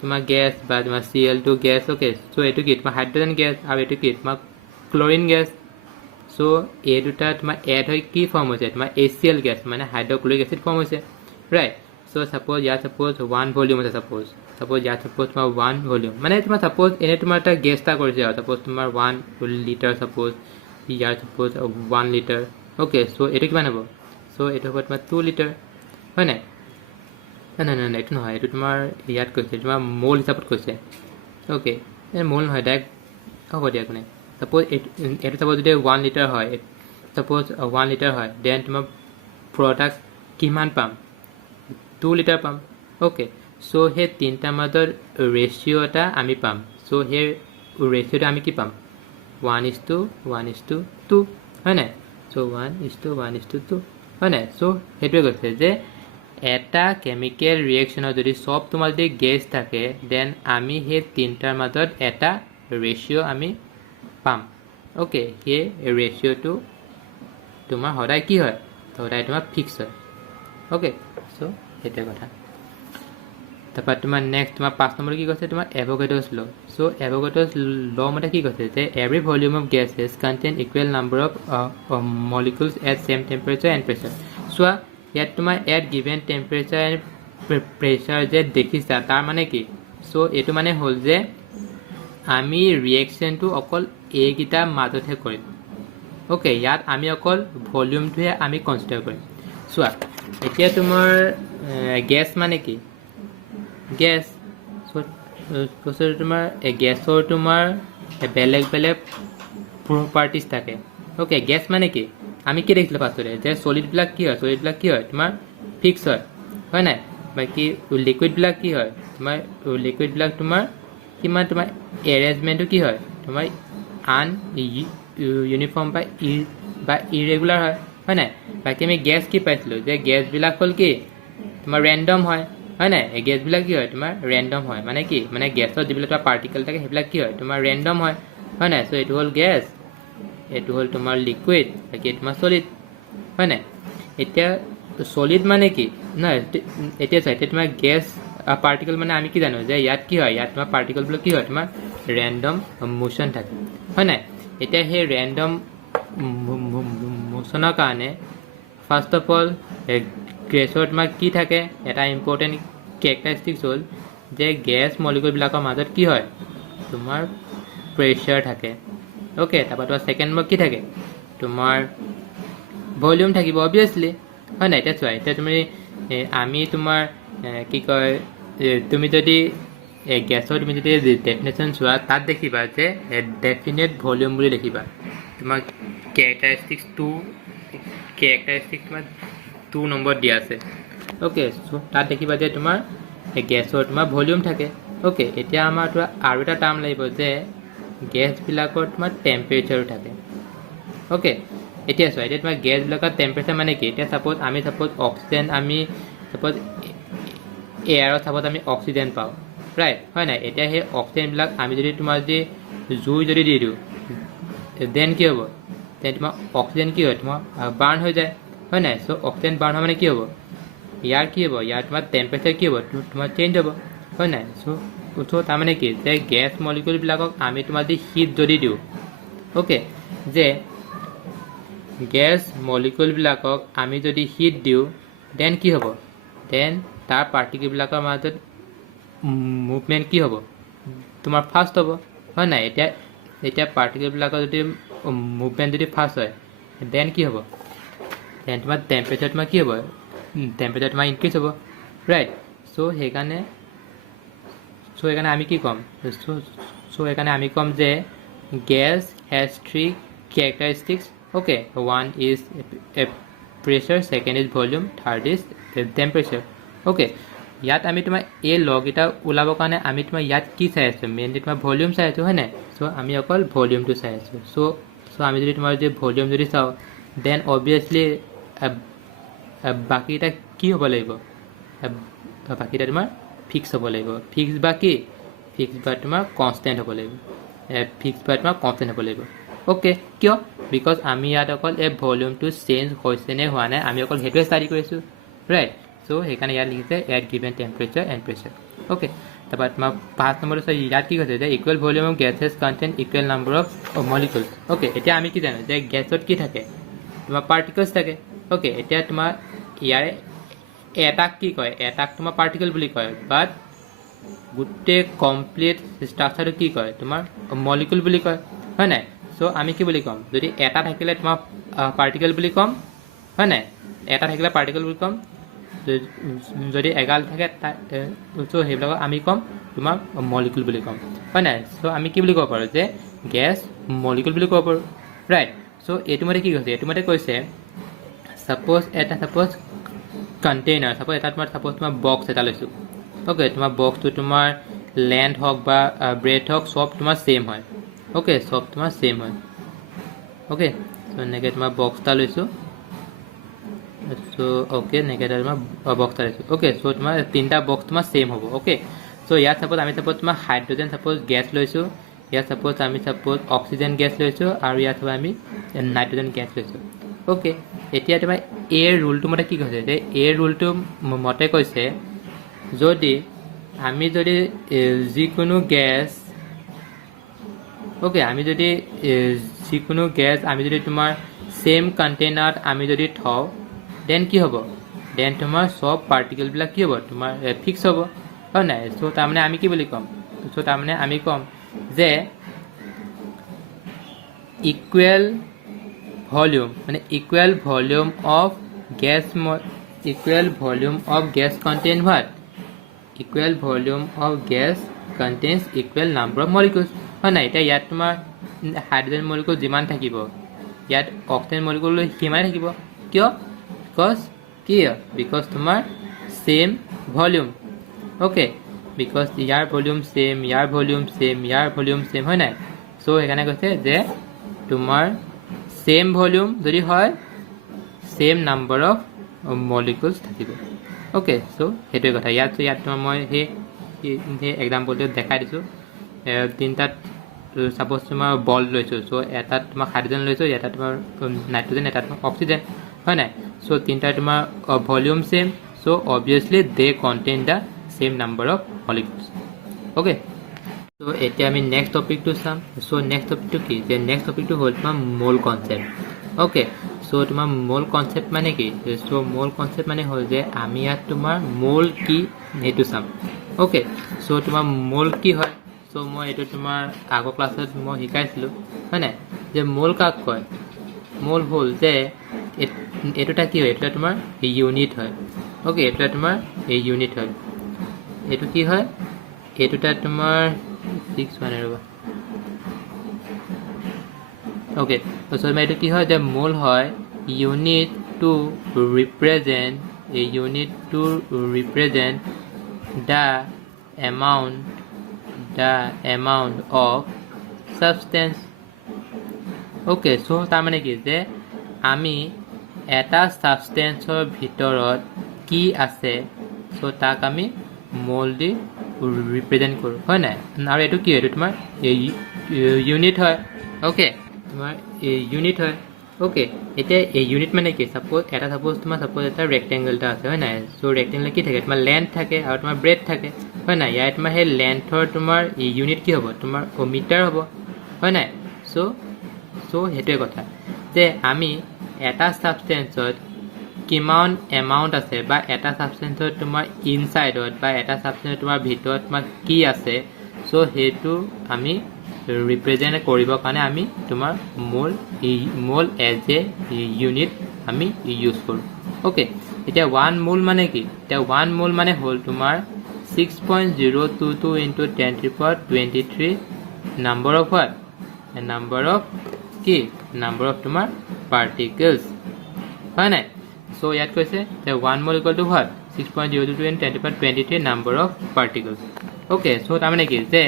তোমাৰ গেছ বা তোমাৰ Cl2 গেছ অ'কে চ' এইটো কি তোমাৰ হাইড্ৰজেন গেছ আৰু এইটো কি তোমাৰ ক্লৰিন গেছ চ' এই দুটা তোমাৰ এড হৈ কি ফৰ্ম হৈছে তোমাৰ HCl গেছ মানে হাইড্ৰক্লৰিক এচিড ফৰ্ম হৈছে ৰাইট চ' ছাপ'জ ইয়াত ছাপ'জ 1 ভলিউম আছে ছাপ'জ ইয়াত ছাপ'জ তোমাৰ 1 ভলিউম মানে তোমাৰ ছাপ'জ এনেই তোমাৰ এটা গেছ এটা কৰিছে আৰু ছাপ'জ তোমাৰ 1 লিটাৰ ছাপ'জ ইয়াৰ ছাপ'জ 1 লিটাৰ অ'কে চ' এইটো কিমান হ'ব চ' এইটো হ'ব তোমাৰ 2 লিটাৰ হয় নাই নাই এইটো নহয় এইটো তোমাৰ ইয়াত কৈছে তোমাৰ মল হিচাপত কৈছে অ'কে এই মল নহয় ডাইৰেক্ট হ'ব দিয়া কোনে ছাপ'জ এইটো ছাপ'জ যদি 1 লিটাৰ হয় ছাপ'জ 1 লিটাৰ হয় দেন তোমাৰ প্ৰডাক্ট কিমান পাম 2 লিটাৰ পাম অ'কে চ' সেই তিনিটাৰ মাজত ৰেচিঅ' এটা আমি পাম চ' সেই ৰেচিঅ'টো আমি কি পাম 1:1:2 হয় নাই চ' 1:1:2 হয় নাই চ' সেইটোৱে কৈছে যে এটা কেমিকেল ৰিয়েকশ্যনত যদি সব তোমাৰ যদি গেছ থাকে দেন আমি সেই তিনিটাৰ মাজত এটা ৰেচিঅ' আমি পাম অ'কে সেই ৰেচিঅ'টো তোমাৰ সদায় কি হয় সদায় তোমাৰ ফিক্স হয় অ'কে চ' সেইটোৱে কথা তাৰপৰা তোমাৰ নেক্সট তোমাৰ 5 নম্বৰ কি কৈছে তোমাৰ এভোগাড্ৰছ ল' চ' এভোগাড্ৰছ ল' মতে কি কৈছে যে every volume of gases contain equal number of molecules at same temperature and pressure চোৱা ইয়াত তোমাৰ at given temperature and pressure যে দেখিছা তাৰ মানে কি চ' এইটো মানে হ'ল যে আমি ৰিয়েকশ্যনটো অকল এইকেইটা মাজতহে কৰিম অ'কে ইয়াত আমি অকল ভলিউমটোহে আমি কনচিডাৰ কৰিম চোৱা এতিয়া তোমাৰ গেছ মানে কি গেছ তোমাৰ গেছৰ তোমাৰ বেলেগ বেলেগ প্ৰপাৰ্টিজ থাকে অ'কে গেছ মানে কি আমি কি দেখিছিলোঁ ফাৰ্ষ্টতে যে চলিডবিলাক কি হয় তোমাৰ ফিক্স হয় নাই বাকী লিকুইডবিলাক কি হয় তোমাৰ লিকুইডবিলাক তোমাৰ কিমান তোমাৰ এৰেঞ্জমেণ্টটো কি হয় তোমাৰ আন ইউনিফৰ্ম বা ইৰেগুলাৰ হয় নাই বাকী আমি গেছ কি পাইছিলোঁ যে গেছবিলাক হ'ল কি তোমাৰ ৰেণ্ডম হয় নাই এই গেছবিলাক কি হয় তোমাৰ ৰেণ্ডম হয় মানে কি মানে গেছত যিবিলাক তোমাৰ পাৰ্টিকেল থাকে সেইবিলাক কি হয় তোমাৰ ৰেণ্ডম হয় নাই চ' এইটো হ'ল গেছ এইটো হ'ল তোমাৰ লিকুইড বাকী তোমাৰ চলিড হয় নাই এতিয়া চলিড মানে কি নহয় এতিয়া চোৱা এতিয়া তোমাৰ গেছ পাৰ্টিকেল মানে আমি কি জানো যে ইয়াত কি হয় ইয়াত তোমাৰ পাৰ্টিকেলবিলাক কি হয় তোমাৰ ৰেণ্ডম মোশ্যন থাকে হয় নাই এতিয়া সেই ৰেণ্ডম মোশ্যনৰ কাৰণে ফাৰ্ষ্ট অফ অল গেছৰ তোমাৰ কি থাকে এটা ইম্পৰ্টেণ্ট কেৰেক্টাৰিষ্টিক্স হ'ল যে গেছ মলিকুলবিলাকৰ মাজত কি হয় তোমাৰ প্ৰেছাৰ থাকে অ'কে তাৰপৰা তোমাৰ ছেকেণ্ড নম্বৰ কি থাকে তোমাৰ ভলিউম থাকিব অবভিয়াছলি হয় নাই এতিয়া চোৱা এতিয়া তুমি আমি তোমাৰ কি কয় তুমি যদি গেছৰ তুমি যদি ডেফিনেশ্যন চোৱা তাত দেখিবা যে ডেফিনেট ভলিউম বুলি দেখিবা তোমাৰ কেৰেক্টাৰিষ্টিক্স তোমাৰ 2 নম্বৰ দিয়া আছে অ'কে চ' তাত দেখিবা যে তোমাৰ গেছৰ তোমাৰ ভলিউম থাকে অ'কে এতিয়া আমাৰ তোমাৰ আৰু এটা টাৰ্ম লাগিব যে গেছবিলাকৰ তোমাৰ টেম্পাৰেচাৰো থাকে অ'কে এতিয়া চোৱা এতিয়া তোমাৰ গেছবিলাকৰ টেম্পাৰেচাৰ মানে কি এতিয়া ছাপ'জ অক্সিজেন আমি ছাপ'জ এয়াৰত ছাপ'জ আমি অক্সিজেন পাওঁ ৰাইট হয় নাই এতিয়া সেই অক্সিজেনবিলাক আমি যদি তোমাৰ যদি জুই যদি দি দিওঁ দেন কি হ'ব দেন তোমাৰ অক্সিজেন কি হয় তোমাৰ বাৰ্ণ হৈ যায় হয় নাই চ' অক্সিজেন বাৰ্ণ হয় মানে কি হ'ব ইয়াৰ কি হ'ব ইয়াৰ তোমাৰ টেম্পাৰেচাৰ কি হ'ব তোমাৰ চেঞ্জ হ'ব হয় নাই চ' তাৰমানে কি যে গেছ মলিকুলবিলাকক আমি তোমাৰ যদি হিট যদি দিওঁ অ'কে যে গেছ মলিকুলবিলাকক আমি যদি হিট দিওঁ দেন কি হ'ব দেন তাৰ পাৰ্টিকেলবিলাকৰ মাজত মুভমেণ্ট কি হ'ব তোমাৰ ফাষ্ট হ'ব হয় নাই এতিয়া পাৰ্টিকেলবিলাকৰ যদি মুভমেণ্ট যদি ফাষ্ট হয় দেন কি হ'ব দেন তোমাৰ টেম্পাৰেচাৰ তোমাৰ কি হ'ব টেম্পাৰেচাৰ তোমাৰ ইনক্ৰিজ হ'ব ৰাইট চ' সেইকাৰণে আমি কি ক'ম সেইকাৰণে আমি ক'ম যে gas has 3 characteristics okay 1 is pressure second is volume third is temperature okay ইয়াত আমি তোমাৰ এই লগকেইটা ওলাবৰ কাৰণে আমি তোমাৰ ইয়াত কি চাই আছোঁ মেইনলি তোমাৰ ভলিউম চাই আছোঁ হয় নাই চ' আমি অকল ভলিউমটো চাই আছোঁ চ' আমি যদি তোমাৰ যদি ভলিউম যদি চাওঁ দেন অবভিয়াছলি বাকীকেইটা কি হ'ব লাগিব বাকীটা তোমাৰ ফিক্স হ'ব লাগিব ফিক্স বা কি ফিক্স বা তোমাৰ কনষ্টেণ্ট হ'ব লাগিব ফিক্স বা তোমাৰ কনষ্টেণ্ট হ'ব লাগিব অ'কে কিয় বিকজ আমি ইয়াত অকল এই ভলিউমটো চেঞ্জ হৈছে নে হোৱা নাই আমি অকল সেইটোৱে ষ্টাডি কৰিছোঁ ৰাইট চ' সেইকাৰণে ইয়াত লিখিছে at given temperature and pressure okay তাৰপৰা তোমাৰ 5 নম্বৰটো চাই ইয়াত কি কৈছে যে equal volume of gases contain equal number of molecules okay এতিয়া আমি কি জানো যে গেছত কি থাকে তোমাৰ পাৰ্টিকলছ থাকে অ'কে এতিয়া তোমাৰ ইয়াৰে এটাক কি কয় এটাক তোমাৰ পাৰ্টিকল বুলি কয় বাট গোটেই কমপ্লিট ষ্ট্ৰাকচাৰটো কি কয় তোমাৰ মলিকুল বুলি কয় হয় নাই চ' আমি কি বুলি ক'ম যদি এটা থাকিলে তোমাৰ পাৰ্টিকল বুলি ক'ম হয় নাই এটা থাকিলে পাৰ্টিকল বুলি ক'ম যদি এগাল থাকে চ' সেইবিলাকক আমি ক'ম তোমাৰ মলিকুল বুলি ক'ম হয় নাই চ' আমি কি বুলি ক'ব পাৰোঁ যে গেছ মলিকুল বুলি ক'ব পাৰোঁ ৰাইট চ' এইটো মতে কি কৈছে এইটো মতে কৈছে ছাপ'জ কণ্টেইনাৰ ছাপ'জ তোমাৰ বক্স এটা লৈছোঁ অ'কে তোমাৰ বক্সটো তোমাৰ লেন্থ হওক বা ব্ৰেথ হওক চব তোমাৰ ছেইম হয় অ'কে চব তোমাৰ ছেইম হয় অ'কে চ' এনেকৈ তোমাৰ বক্স এটা লৈছোঁ চ' অ'কে এনেকৈ তোমাৰ বক্স এটা লৈছোঁ অ'কে চ' তোমাৰ তিনিটা বক্স তোমাৰ ছেইম হ'ব অ'কে চ' ইয়াত আমি তোমাৰ হাইড্ৰজেন গেছ লৈছোঁ ইয়াত আমি অক্সিজেন গেছ লৈছোঁ আৰু ইয়াত আমি নাইট্ৰজেন গেছ লৈছোঁ অ'কে এতিয়া তোমাৰ এৰ ৰুলটো মতে কি কৈছে যে এৰ ৰুলটো মতে কৈছে যদি আমি যিকোনো গেছ অ'কে আমি যিকোনো গেছ আমি তোমাৰ ছেইম কণ্টেইনাৰত আমি যদি থওঁ দেন কি হ'ব দেন তোমাৰ চব পাৰ্টিকলবিলাক কি হ'ব তোমাৰ ফিক্স হ'ব হয় নাই চ' তাৰমানে আমি কি বুলি ক'ম চ' তাৰমানে আমি ক'ম যে equal volume of gas contain what equal volume of gas contains equal number of molecules হয় নাই এতিয়া ইয়াত তোমাৰ হাইড্ৰজেন মলিকুল যিমান থাকিব ইয়াত অক্সিজেন মলিকুল সিমানেই থাকিব কিয় বিকজ তোমাৰ same volume okay because year volume same হয় নাই চ' সেইকাৰণে কৈছে যে তোমাৰ ছেইম ভলিউম যদি হয় ছেইম নাম্বাৰ অফ মলিকুলছ থাকিব অ'কে চ' সেইটোৱে কথা ইয়াত তোমাৰ মই সেই এক্সাম্পলটো দেখাই দিছোঁ তিনিটাত ছাপ'জ তোমাৰ বল লৈছোঁ চ' এটাত তোমাৰ হাইড্ৰজেন লৈছোঁ এটাত তোমাৰ নাইট্ৰজেন এটাত তোমাৰ অক্সিজেন হয় নাই চ' তিনিটা তোমাৰ volume same so' obviously they contain the same number of molecules okay so' এতিয়া আমি নেক্সট টপিকটো চাম চ' নেক্সট টপিকটো কি যে নেক্সট টপিকটো হ'ল তোমাৰ মল কনচেপ্ট অ'কে চ' তোমাৰ মল কনচেপ্ট মানে কি চ' মল কনচেপ্ট মানে হ'ল যে আমি ইয়াত তোমাৰ মল কি সেইটো চাম অ'কে চ' তোমাৰ মল কি হয় চ' মই এইটো তোমাৰ আগৰ ক্লাছত মই শিকাইছিলোঁ হয় নাই যে মল কাক কয় মল হ'ল যে এইটোটা কি হয় এইটোটা তোমাৰ ইউনিট হয় অ'কে এইটোটা তোমাৰ ইউনিট হয় এইটো কি হয় এইটোটা তোমাৰ 6 ৰ'বা অ'কে চ' এইটো কি হয় যে মল হয় unit to represent the amount of substance okay so' তাৰমানে কি যে আমি এটা ছাবষ্টেঞ্চৰ ভিতৰত কি আছে চ' তাক আমি মল দি ৰিপ্ৰেজেণ্ট কৰোঁ হয় নাই আৰু এইটো কি এইটো তোমাৰ ইউনিট হয় অ'কে তোমাৰ ইউনিট হয় অ'কে এতিয়া এই ইউনিট মানে কি ছাপ'জ এটা ৰেক্টেংগল এটা আছে হয় নাই চ' ৰেক্টেংগল কি থাকে তোমাৰ লেন্থ থাকে আৰু তোমাৰ ব্ৰেথ থাকে হয় নাই ইয়াত তোমাৰ সেই লেন্থৰ তোমাৰ ইউনিট কি হ'ব তোমাৰ মিটাৰ হ'ব হয় নাই চ' সেইটোৱে কথা যে আমি এটা ছাবষ্টেঞ্চত কিমান এমাউণ্ট আছে বা এটা ছাবষ্টেঞ্চত তোমাৰ ইনচাইডত বা এটা ছাবষ্টেঞ্চত তোমাৰ ভিতৰত তোমাৰ কি আছে চ' সেইটো আমি ৰিপ্ৰেজেণ্ট কৰিবৰ কাৰণে আমি তোমাৰ মল এজ এ ইউনিট আমি ইউজ কৰোঁ অ'কে এতিয়া 1 মল মানে কি এতিয়া 1 মল মানে হ'ল তোমাৰ 6.022 into 10⁻23 number of what number of তোমাৰ পাৰ্টিকলছ হয় নাই চ' ইয়াত কৈছে যে 1 mole equal to what 6.022 into 10⁻23 number of particles okay so' তাৰমানে কি যে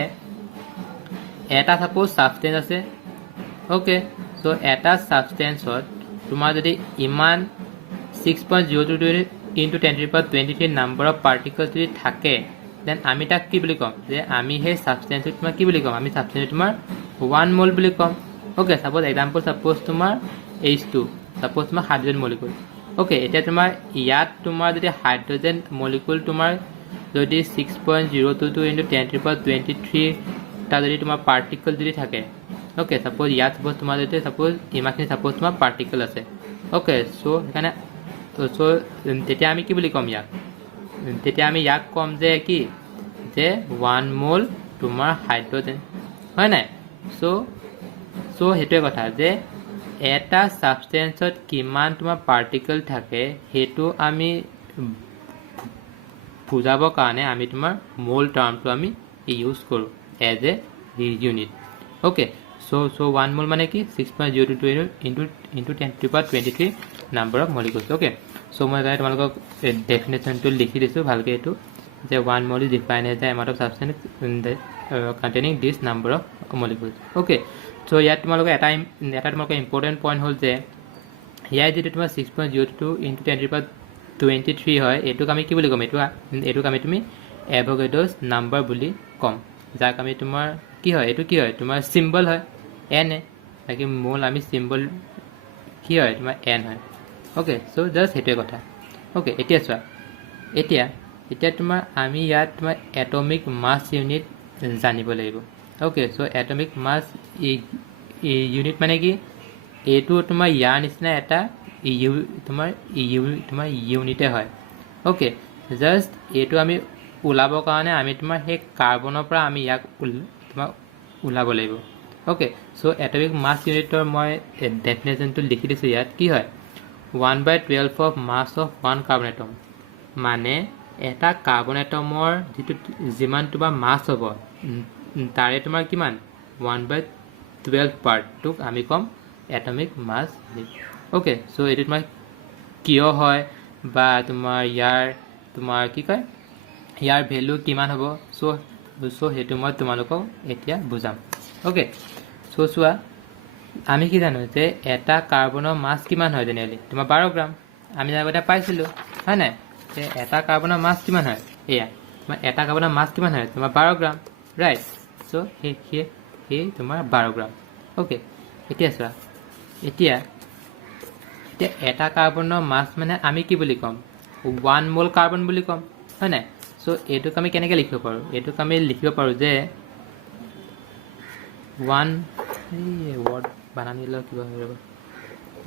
এটা ছাপ'জ ছাবষ্টেঞ্চ আছে অ'কে চ' এটা ছাবষ্টেঞ্চত তোমাৰ যদি ইমান 6.022 into 10 to the power 23 number of particles যদি থাকে দেন আমি তাক কি বুলি ক'ম যে আমি সেই সাবষ্টেন্সটো তোমাৰ কি বুলি ক'ম আমি সাবষ্টেন্সটো তোমাৰ 1 মোল বুলি ক'ম ওকে সাপোজ এক্সাম্পল সাপোজ তোমাৰ H2 সাপোজ তোমাৰ হাইড্ৰোজেন মলিকুল ওকে এতিয়া তোমাৰ ইয়াত তোমাৰ যদি হাইড্ৰোজেন মলিকুল তোমাৰ যদি 6.022 into 10 to the power 23 টা যদি তোমাৰ পাৰ্টিকল যদি থাকে ওকে সাপোজ ইয়াত সাপোজ তোমাৰ যদি সাপোজ ইমানখিনি সাপোজ তোমাৰ পাৰ্টিকল আছে ওকে সো এখানে সো তেতিয়া আমি কি বুলি ক'ম ইয়াক তেতিয়া আমি ইয়াক ক'ম যে কি যে 1 মোল তোমাৰ হাইড্ৰোজেন হয় নাই সো হেতুৱে কথা যে এটা সাবষ্টেন্সত কিমান তোমাৰ পাৰ্টিকল থাকে হেতু আমি বুজাবৰ কাৰণে আমি তোমাৰ মোল টাৰ্মটো আমি ইউজ কৰোঁ as a unit okay so 1 mole মানে কি 6.022 into 10 to the power 23 number of molecules okay so মই গাই তোমালোকক ডেফিনেশ্যনটো লিখি দিছোঁ ভালকৈ এইটো যে 1 mole is defined as the amount of substance in the containing this number of molecules okay so ইয়াত তোমালোকৰ এটা তোমালোকৰ ইম্পৰ্টেণ্ট পইণ্ট হ'ল যে ইয়াত যিটো তোমাৰ 6.02 into 10 to the power 23 হয় এইটোক আমি কি বুলি ক'ম এইটোক আমি তুমি এভোগাড্ৰছ নাম্বাৰ বুলি ক'ম যাক আমি তোমাৰ কি হয় এইটো কি হয় তোমাৰ চিম্বল হয় এন বাকী মোল আমি চিম্বল কি হয় তোমাৰ এন হয় ওকে সো জাষ্ট সেইটোৱে কথা ওকে এতিয়া চোৱা এতিয়া তোমাৰ আমি ইয়াত তোমাৰ এটমিক মাছ ইউনিট জানিব লাগিব ওকে সো এটমিক মাছ ইউনিট মানে কি এইটো তোমাৰ ইয়াৰ নিচিনা এটা তোমাৰ ইউনিটে হয় ওকে জাষ্ট এইটো আমি ওলাবৰ কাৰণে আমি তোমাৰ সেই কাৰ্বনৰ পৰা আমি ইয়াক তোমাৰ ওলাব লাগিব ওকে সো এটমিক মাছ ইউনিটৰ মই ডেফিনেশ্যনটো লিখি দিছোঁ ইয়াত কি হয় 1/12 of mass of one carbon atom মানে এটা কাৰ্বন এটমৰ যিটো যিমান তোমাৰ মাছ হ'ব তাৰে তোমাৰ কিমান 1/12 পাৰ্টটোক আমি ক'ম এটমিক মাছ ওকে সো এইটো তোমাৰ কিয় হয় বা তোমাৰ ইয়াৰ তোমাৰ কি কয় ইয়াৰ ভেলু কিমান হ'ব সো সেইটো মই তোমালোকক এতিয়া বুজাম ওকে সো চোৱা আমি কি জানো যে এটা কাৰ্বনৰ মাছ কিমান হয় জেনেৰেলি তোমাৰ 12 গ্ৰাম আমি আগতে পাইছিলোঁ হয় নাই যে এটা কাৰ্বনৰ মাছ কিমান হয় এয়া তোমাৰ এটা কাৰ্বনৰ মাছ কিমান হয় তোমাৰ 12 গ্ৰাম ৰাইট সো সেই তোমাৰ 12 গ্ৰাম ওকে এতিয়া চোৱা এতিয়া এটা কাৰ্বনৰ মাছ মানে আমি কি বুলি ক'ম 1 মোল কাৰ্বন বুলি ক'ম হয় নাই সো এইটোক আমি কেনেকৈ লিখিব পাৰোঁ এইটোক আমি লিখিব পাৰোঁ যে 1 ৱৰ্ড বানানি লৈ কিবা হৈ ৰ'ব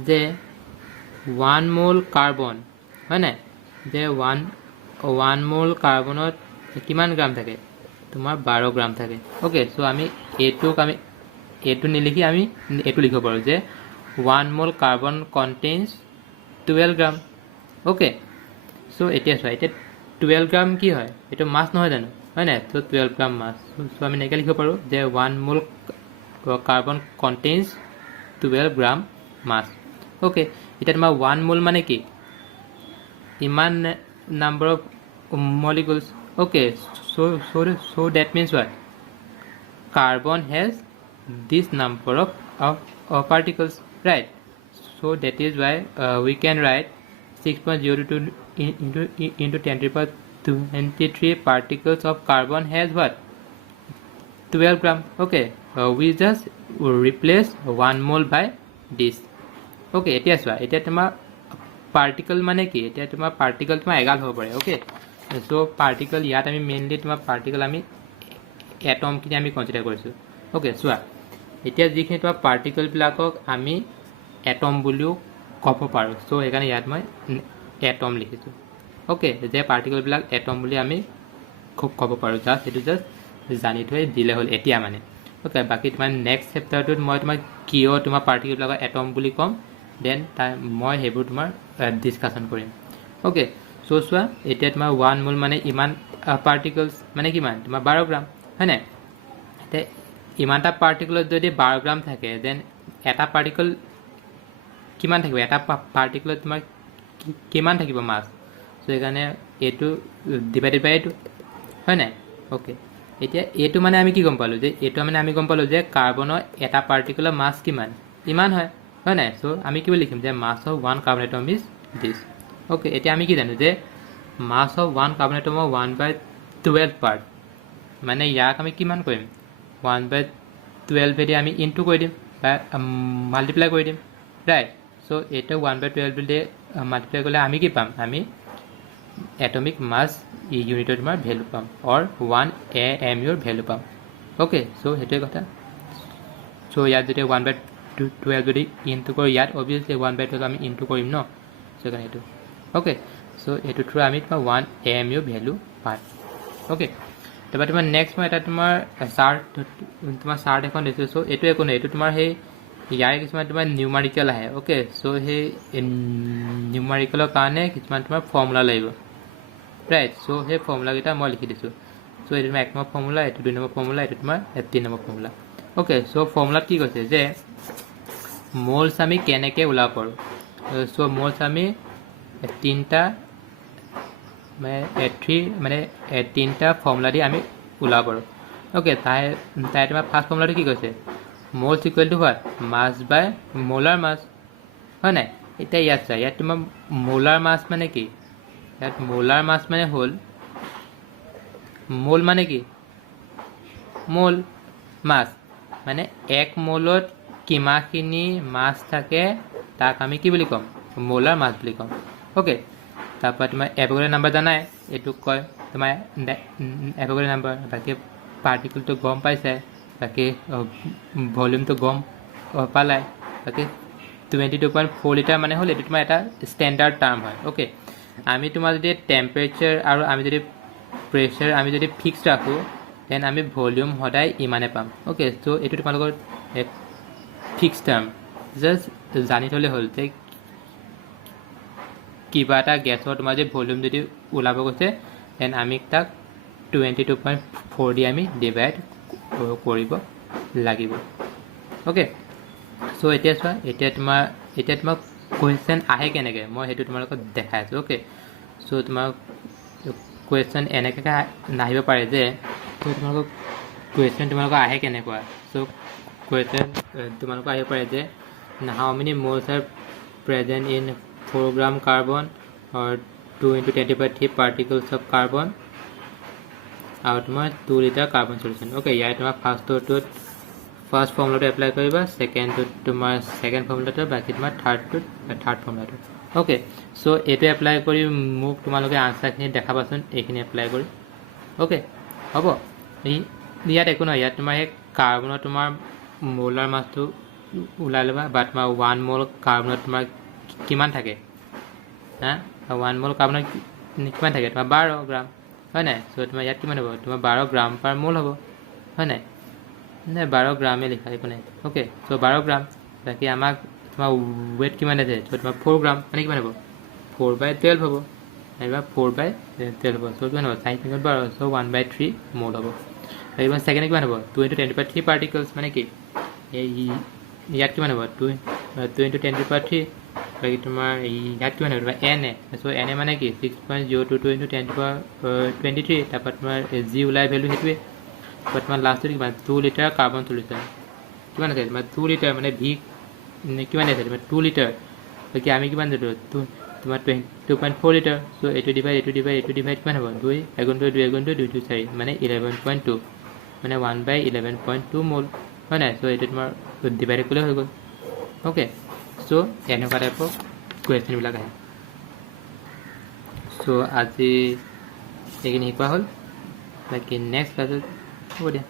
যে 1 মোল কাৰ্বন হয় নাই যে 1 মোল কাৰ্বনত কিমান গ্ৰাম থাকে তোমাৰ 12 গ্ৰাম থাকে ওকে সো আমি এইটো নিলিখি আমি এইটো লিখিব পাৰোঁ যে 1 মোল কাৰ্বন কণ্টেইনছ 12 গ্ৰাম ওকে সো এতিয়া চোৱা এতিয়া 12 গ্ৰাম কি হয় এইটো মাছ নহয় জানো হয় নাই তো 12 গ্ৰাম মাছ সো আমি এনেকৈ লিখিব পাৰোঁ যে 1 mole carbon contains 12 gram mass okay এতিয়া তোমাৰ 1 মোল মানে কি ইমান number of molecules okay so that means what carbon has this number of particles right so that is why we can write 6.02 into 10 to the power 23 particles of carbon has what 12 gram okay we just replace 1 mole by this okay এতিয়া চোৱা এতিয়া তোমাৰ পাৰ্টিকল মানে কি এতিয়া তোমাৰ পাৰ্টিকল তোমাৰ এগাল হ'ব পাৰে ওকে সো পাৰ্টিকল ইয়াত আমি মেইনলি তোমাৰ পাৰ্টিকল আমি এটমখিনি আমি কনচিডাৰ কৰিছোঁ ওকে চোৱা এতিয়া যিখিনি তোমাৰ পাৰ্টিকলবিলাকক আমি এটম বুলিও ক'ব পাৰোঁ সো সেইকাৰণে ইয়াত মই এটম লিখিছোঁ ওকে যে পাৰ্টিকলবিলাক এটম বুলি আমি খুব ক'ব পাৰোঁ জাষ্ট সেইটো জাষ্ট জানি থৈ দিলে হ'ল এতিয়া মানে ওকে বাকী তোমাৰ নেক্সট চেপ্টাৰটোত মই তোমাক কিয় তোমাৰ পাৰ্টিকলবিলাকক এটম বুলি ক'ম দেন মই সেইবোৰ তোমাৰ ডিছকাশ্যন কৰিম ওকে সো চোৱা এতিয়া তোমাৰ 1 মোল মানে ইমান পাৰ্টিকলছ মানে কিমান তোমাৰ 12 গ্ৰাম হয় নাই এতিয়া ইমানটা পাৰ্টিকলত যদি 12 গ্ৰাম থাকে দেন এটা পাৰ্টিকল কিমান থাকিব এটা পাৰ্টিকলত তোমাৰ কিমান থাকিব মাছ সো সেইকাৰণে এইটো ডিভাইডেড বাই এইটো হয় নাই ওকে এতিয়া এইটো মানে আমি কি গম পালোঁ যে এইটো মানে আমি গম পালোঁ যে কাৰ্বনৰ এটা পাৰ্টিকুলাৰ মাছ কিমান ইমান হয় নাই সো আমি কি বুলি লিখিম যে mass of 1 carbon atom is this okay এতিয়া আমি কি জানো যে মাছ অফ ওৱান কাৰ্বন এটমৰ 1/12 পাৰ্ট মানে ইয়াক আমি কিমান কৰিম 1/12 দি আমি ইনটু কৰি দিম বা মাল্টিপ্লাই কৰি দিম ৰাইট সো এটা 1/12 দি মাল্টিপ্লাই কৰিলে আমি কি পাম আমি এটমিক মাছ ইউনিটৰ তোমাৰ ভ্যালু পাম অৰ 1 AMU ভ্যালু পাম ওকে সো হেতুৱে কথা সো ইয়াত যদি 1/12 যদি ইনটু কৰি ইয়াত অবভিয়াসলি 1/12 আমি ইনটু কৰিম ন সো কাৰণে এটো ওকে সো এটো থ্ৰু আমি তোমাৰ 1 AMU ভ্যালু পাম ওকে তবে তোমাৰ নেক্সট মই এটা তোমাৰ চাৰ্ট এখন দিছো সো এটো একো নাই এটো তোমাৰ হে ইয়াৰ কিছুমান তোমাৰ নিউমাৰিকেল আহে ওকে সো হে নিউমাৰিকেলৰ কাৰণে কিছুমান তোমাৰ ফৰ্মুলা লাগিব ৰাইট সো হে ফৰ্মুলা কিটা মই লিখি দিছো সো এটো তোমাৰ এক নম্বৰ ফৰ্মুলা এটো দুই নম্বৰ ফৰ্মুলা এটো তোমাৰ তিন নম্বৰ ফৰ্মুলা ওকে সো ফৰ্মুলাত কি কৈছে যে মোলস আমি কেনেকে ওলাব পাৰো সো মোলস আমি তিনটা মানে তিনটা ফৰ্মুলা দি আমি ওলাব পাৰো ওকে তাই তোমাৰ ফাৰ্স্ট ফৰ্মুলাটো কি কৈছে moles equal to what mass by molar mass হয় নাই এতিয়া ইয়াত তোমাৰ মোলাৰ মাছ মানে কি ইয়াত মোলাৰ মাছ মানে হল মোল মানে কি মোল মাছ মানে এক মোলত কিমাখিনি মাছ থাকে তাক আমি কি বুলি কম মোলাৰ মাছ বুলি কম ওকে তারপর তোমার এভোগাড্রো নাম্বার জানায় এটুক কয় তোমার এভোগাড্রো নাম্বার বাকি পার্টিকল তো গম পাইছে বাকি ভলিউম তো গম পালায় বাকি 22.4 লিটার মানে হল এটো তোমার এটা স্ট্যান্ডার্ড টার্ম হয় ওকে আমি তোমার যদি টেম্পারেচার আর আমি যদি প্রেসার আমি যদি ফিক্সড রাখো দেন আমি ভলিউম সদায় ইমানে পাম ওকে সো এটো তোমালোকৰ ফিক্সড টাৰ্ম জাস্ট জানি থলে হল যে কিবা এটা গ্যাসৰ তোমাৰ যে ভলিউম যদি ওলাব গৈছে দেন আমি তাক 22.4 দি আমি ডিভাইড কৰিব লাগিব ওকে সো এতিয়া চোৱা এতিয়া তোমাৰ কোৱেশ্চন আহে কেনেকৈ মই হেতু তোমালোকক দেখাই আছো ওকে সো তোমাৰ কোৱেশ্চন এনেকৈ নাহিব পাৰে যে তো তোমালোকক কোৱেশ্চন তোমালোকক আহে কেনেকুৱা সো কোৱেশ্চন তোমালোকক আহিব পাৰে যে how many moles are present in 4 gram carbon or 2 into 10⁻³ particles of carbon और तुम्हारे 2 liter carbon solution ओके यार तुम्हारा फर्स्ट फॉर्मूला तो अप्लाई करिबा सेकंड तो तुम्हारा सेकंड फॉर्मूला तो बाकी तुम्हारा थर्ड फॉर्मूला तो ओके सो एतो अप्लाई करि মোক তোমালোকে आंसर খিনি দেখাবাছন এখিনি अप्लाई কৰি ओके হ'ব ইয়াত একো নহয় ইয়াত তোমাৰ এই কাৰ্বনৰ তোমাৰ মোলাৰ মাছটো উলাই লবা বা তোমাৰ 1 মোল কাৰ্বনত তোমাৰ কিমান থাকে হ্যাঁ 1 মোল কাৰ্বনত কিমান থাকে তোমাৰ 12 গ্ৰাম হয় নাই সো তোমাৰ ইয়াত কিমান হ'ব তোমাৰ 12 গ্ৰাম পাৰ মোল হ'ব হয় নাই 12 গ্ৰামে লিখা একো নাই ওকে সো 12 গ্ৰাম বাকি আমাক তোমাৰ ওয়েট কিমান আছে সো তোমাৰ 4 গ্রাম মানে কিমান হ'ব 4/12 হ'ব নাইবা 4/12 হ'ব সো কিমান হ'ব 5/12 সো 1/3 মোল হ'ব এইবাৰ সেকেন্ড কিমান হ'ব 2 into 10⁻³ পাৰ্টিকলছ মানে কি এই ইয়াত কিমান হ'ব 2 into 10⁻³ বাকি তোমাৰ ইয়াত কিমান হ'ব n সো n মানে কি 6.022 into 10⁻23 তারপর তোমাৰ জি ওলাই ভ্যালু হেতুৱে বাট তোমাৰ লাস্ট কিমান 2 লিটাৰ কাৰ্বন সলিউশন কিমান আছে তোমাৰ 2 লিটাৰ মানে ভি কিমান আছে তোমাৰ 2 লিটাৰ বাকি আমি কিমান দিলো তোমাৰ 22.4 লিটাৰ সো এটো ডিভাইড কিমান হ'ব 2 2 4 মানে 11.2 মানে 1/11.2 মোল হয় নাই সো এটো তোমাৰ ডিভাইড কৰিলে হৈ গ'ল ওকে সো এনেকুৱা টাইপৰ কুৱেশ্চন বিলাক আহে সো আজি এইখিনি শিকোৱা হ'ল বাকি নেক্সট ক্লাছত হ'ব দিয়া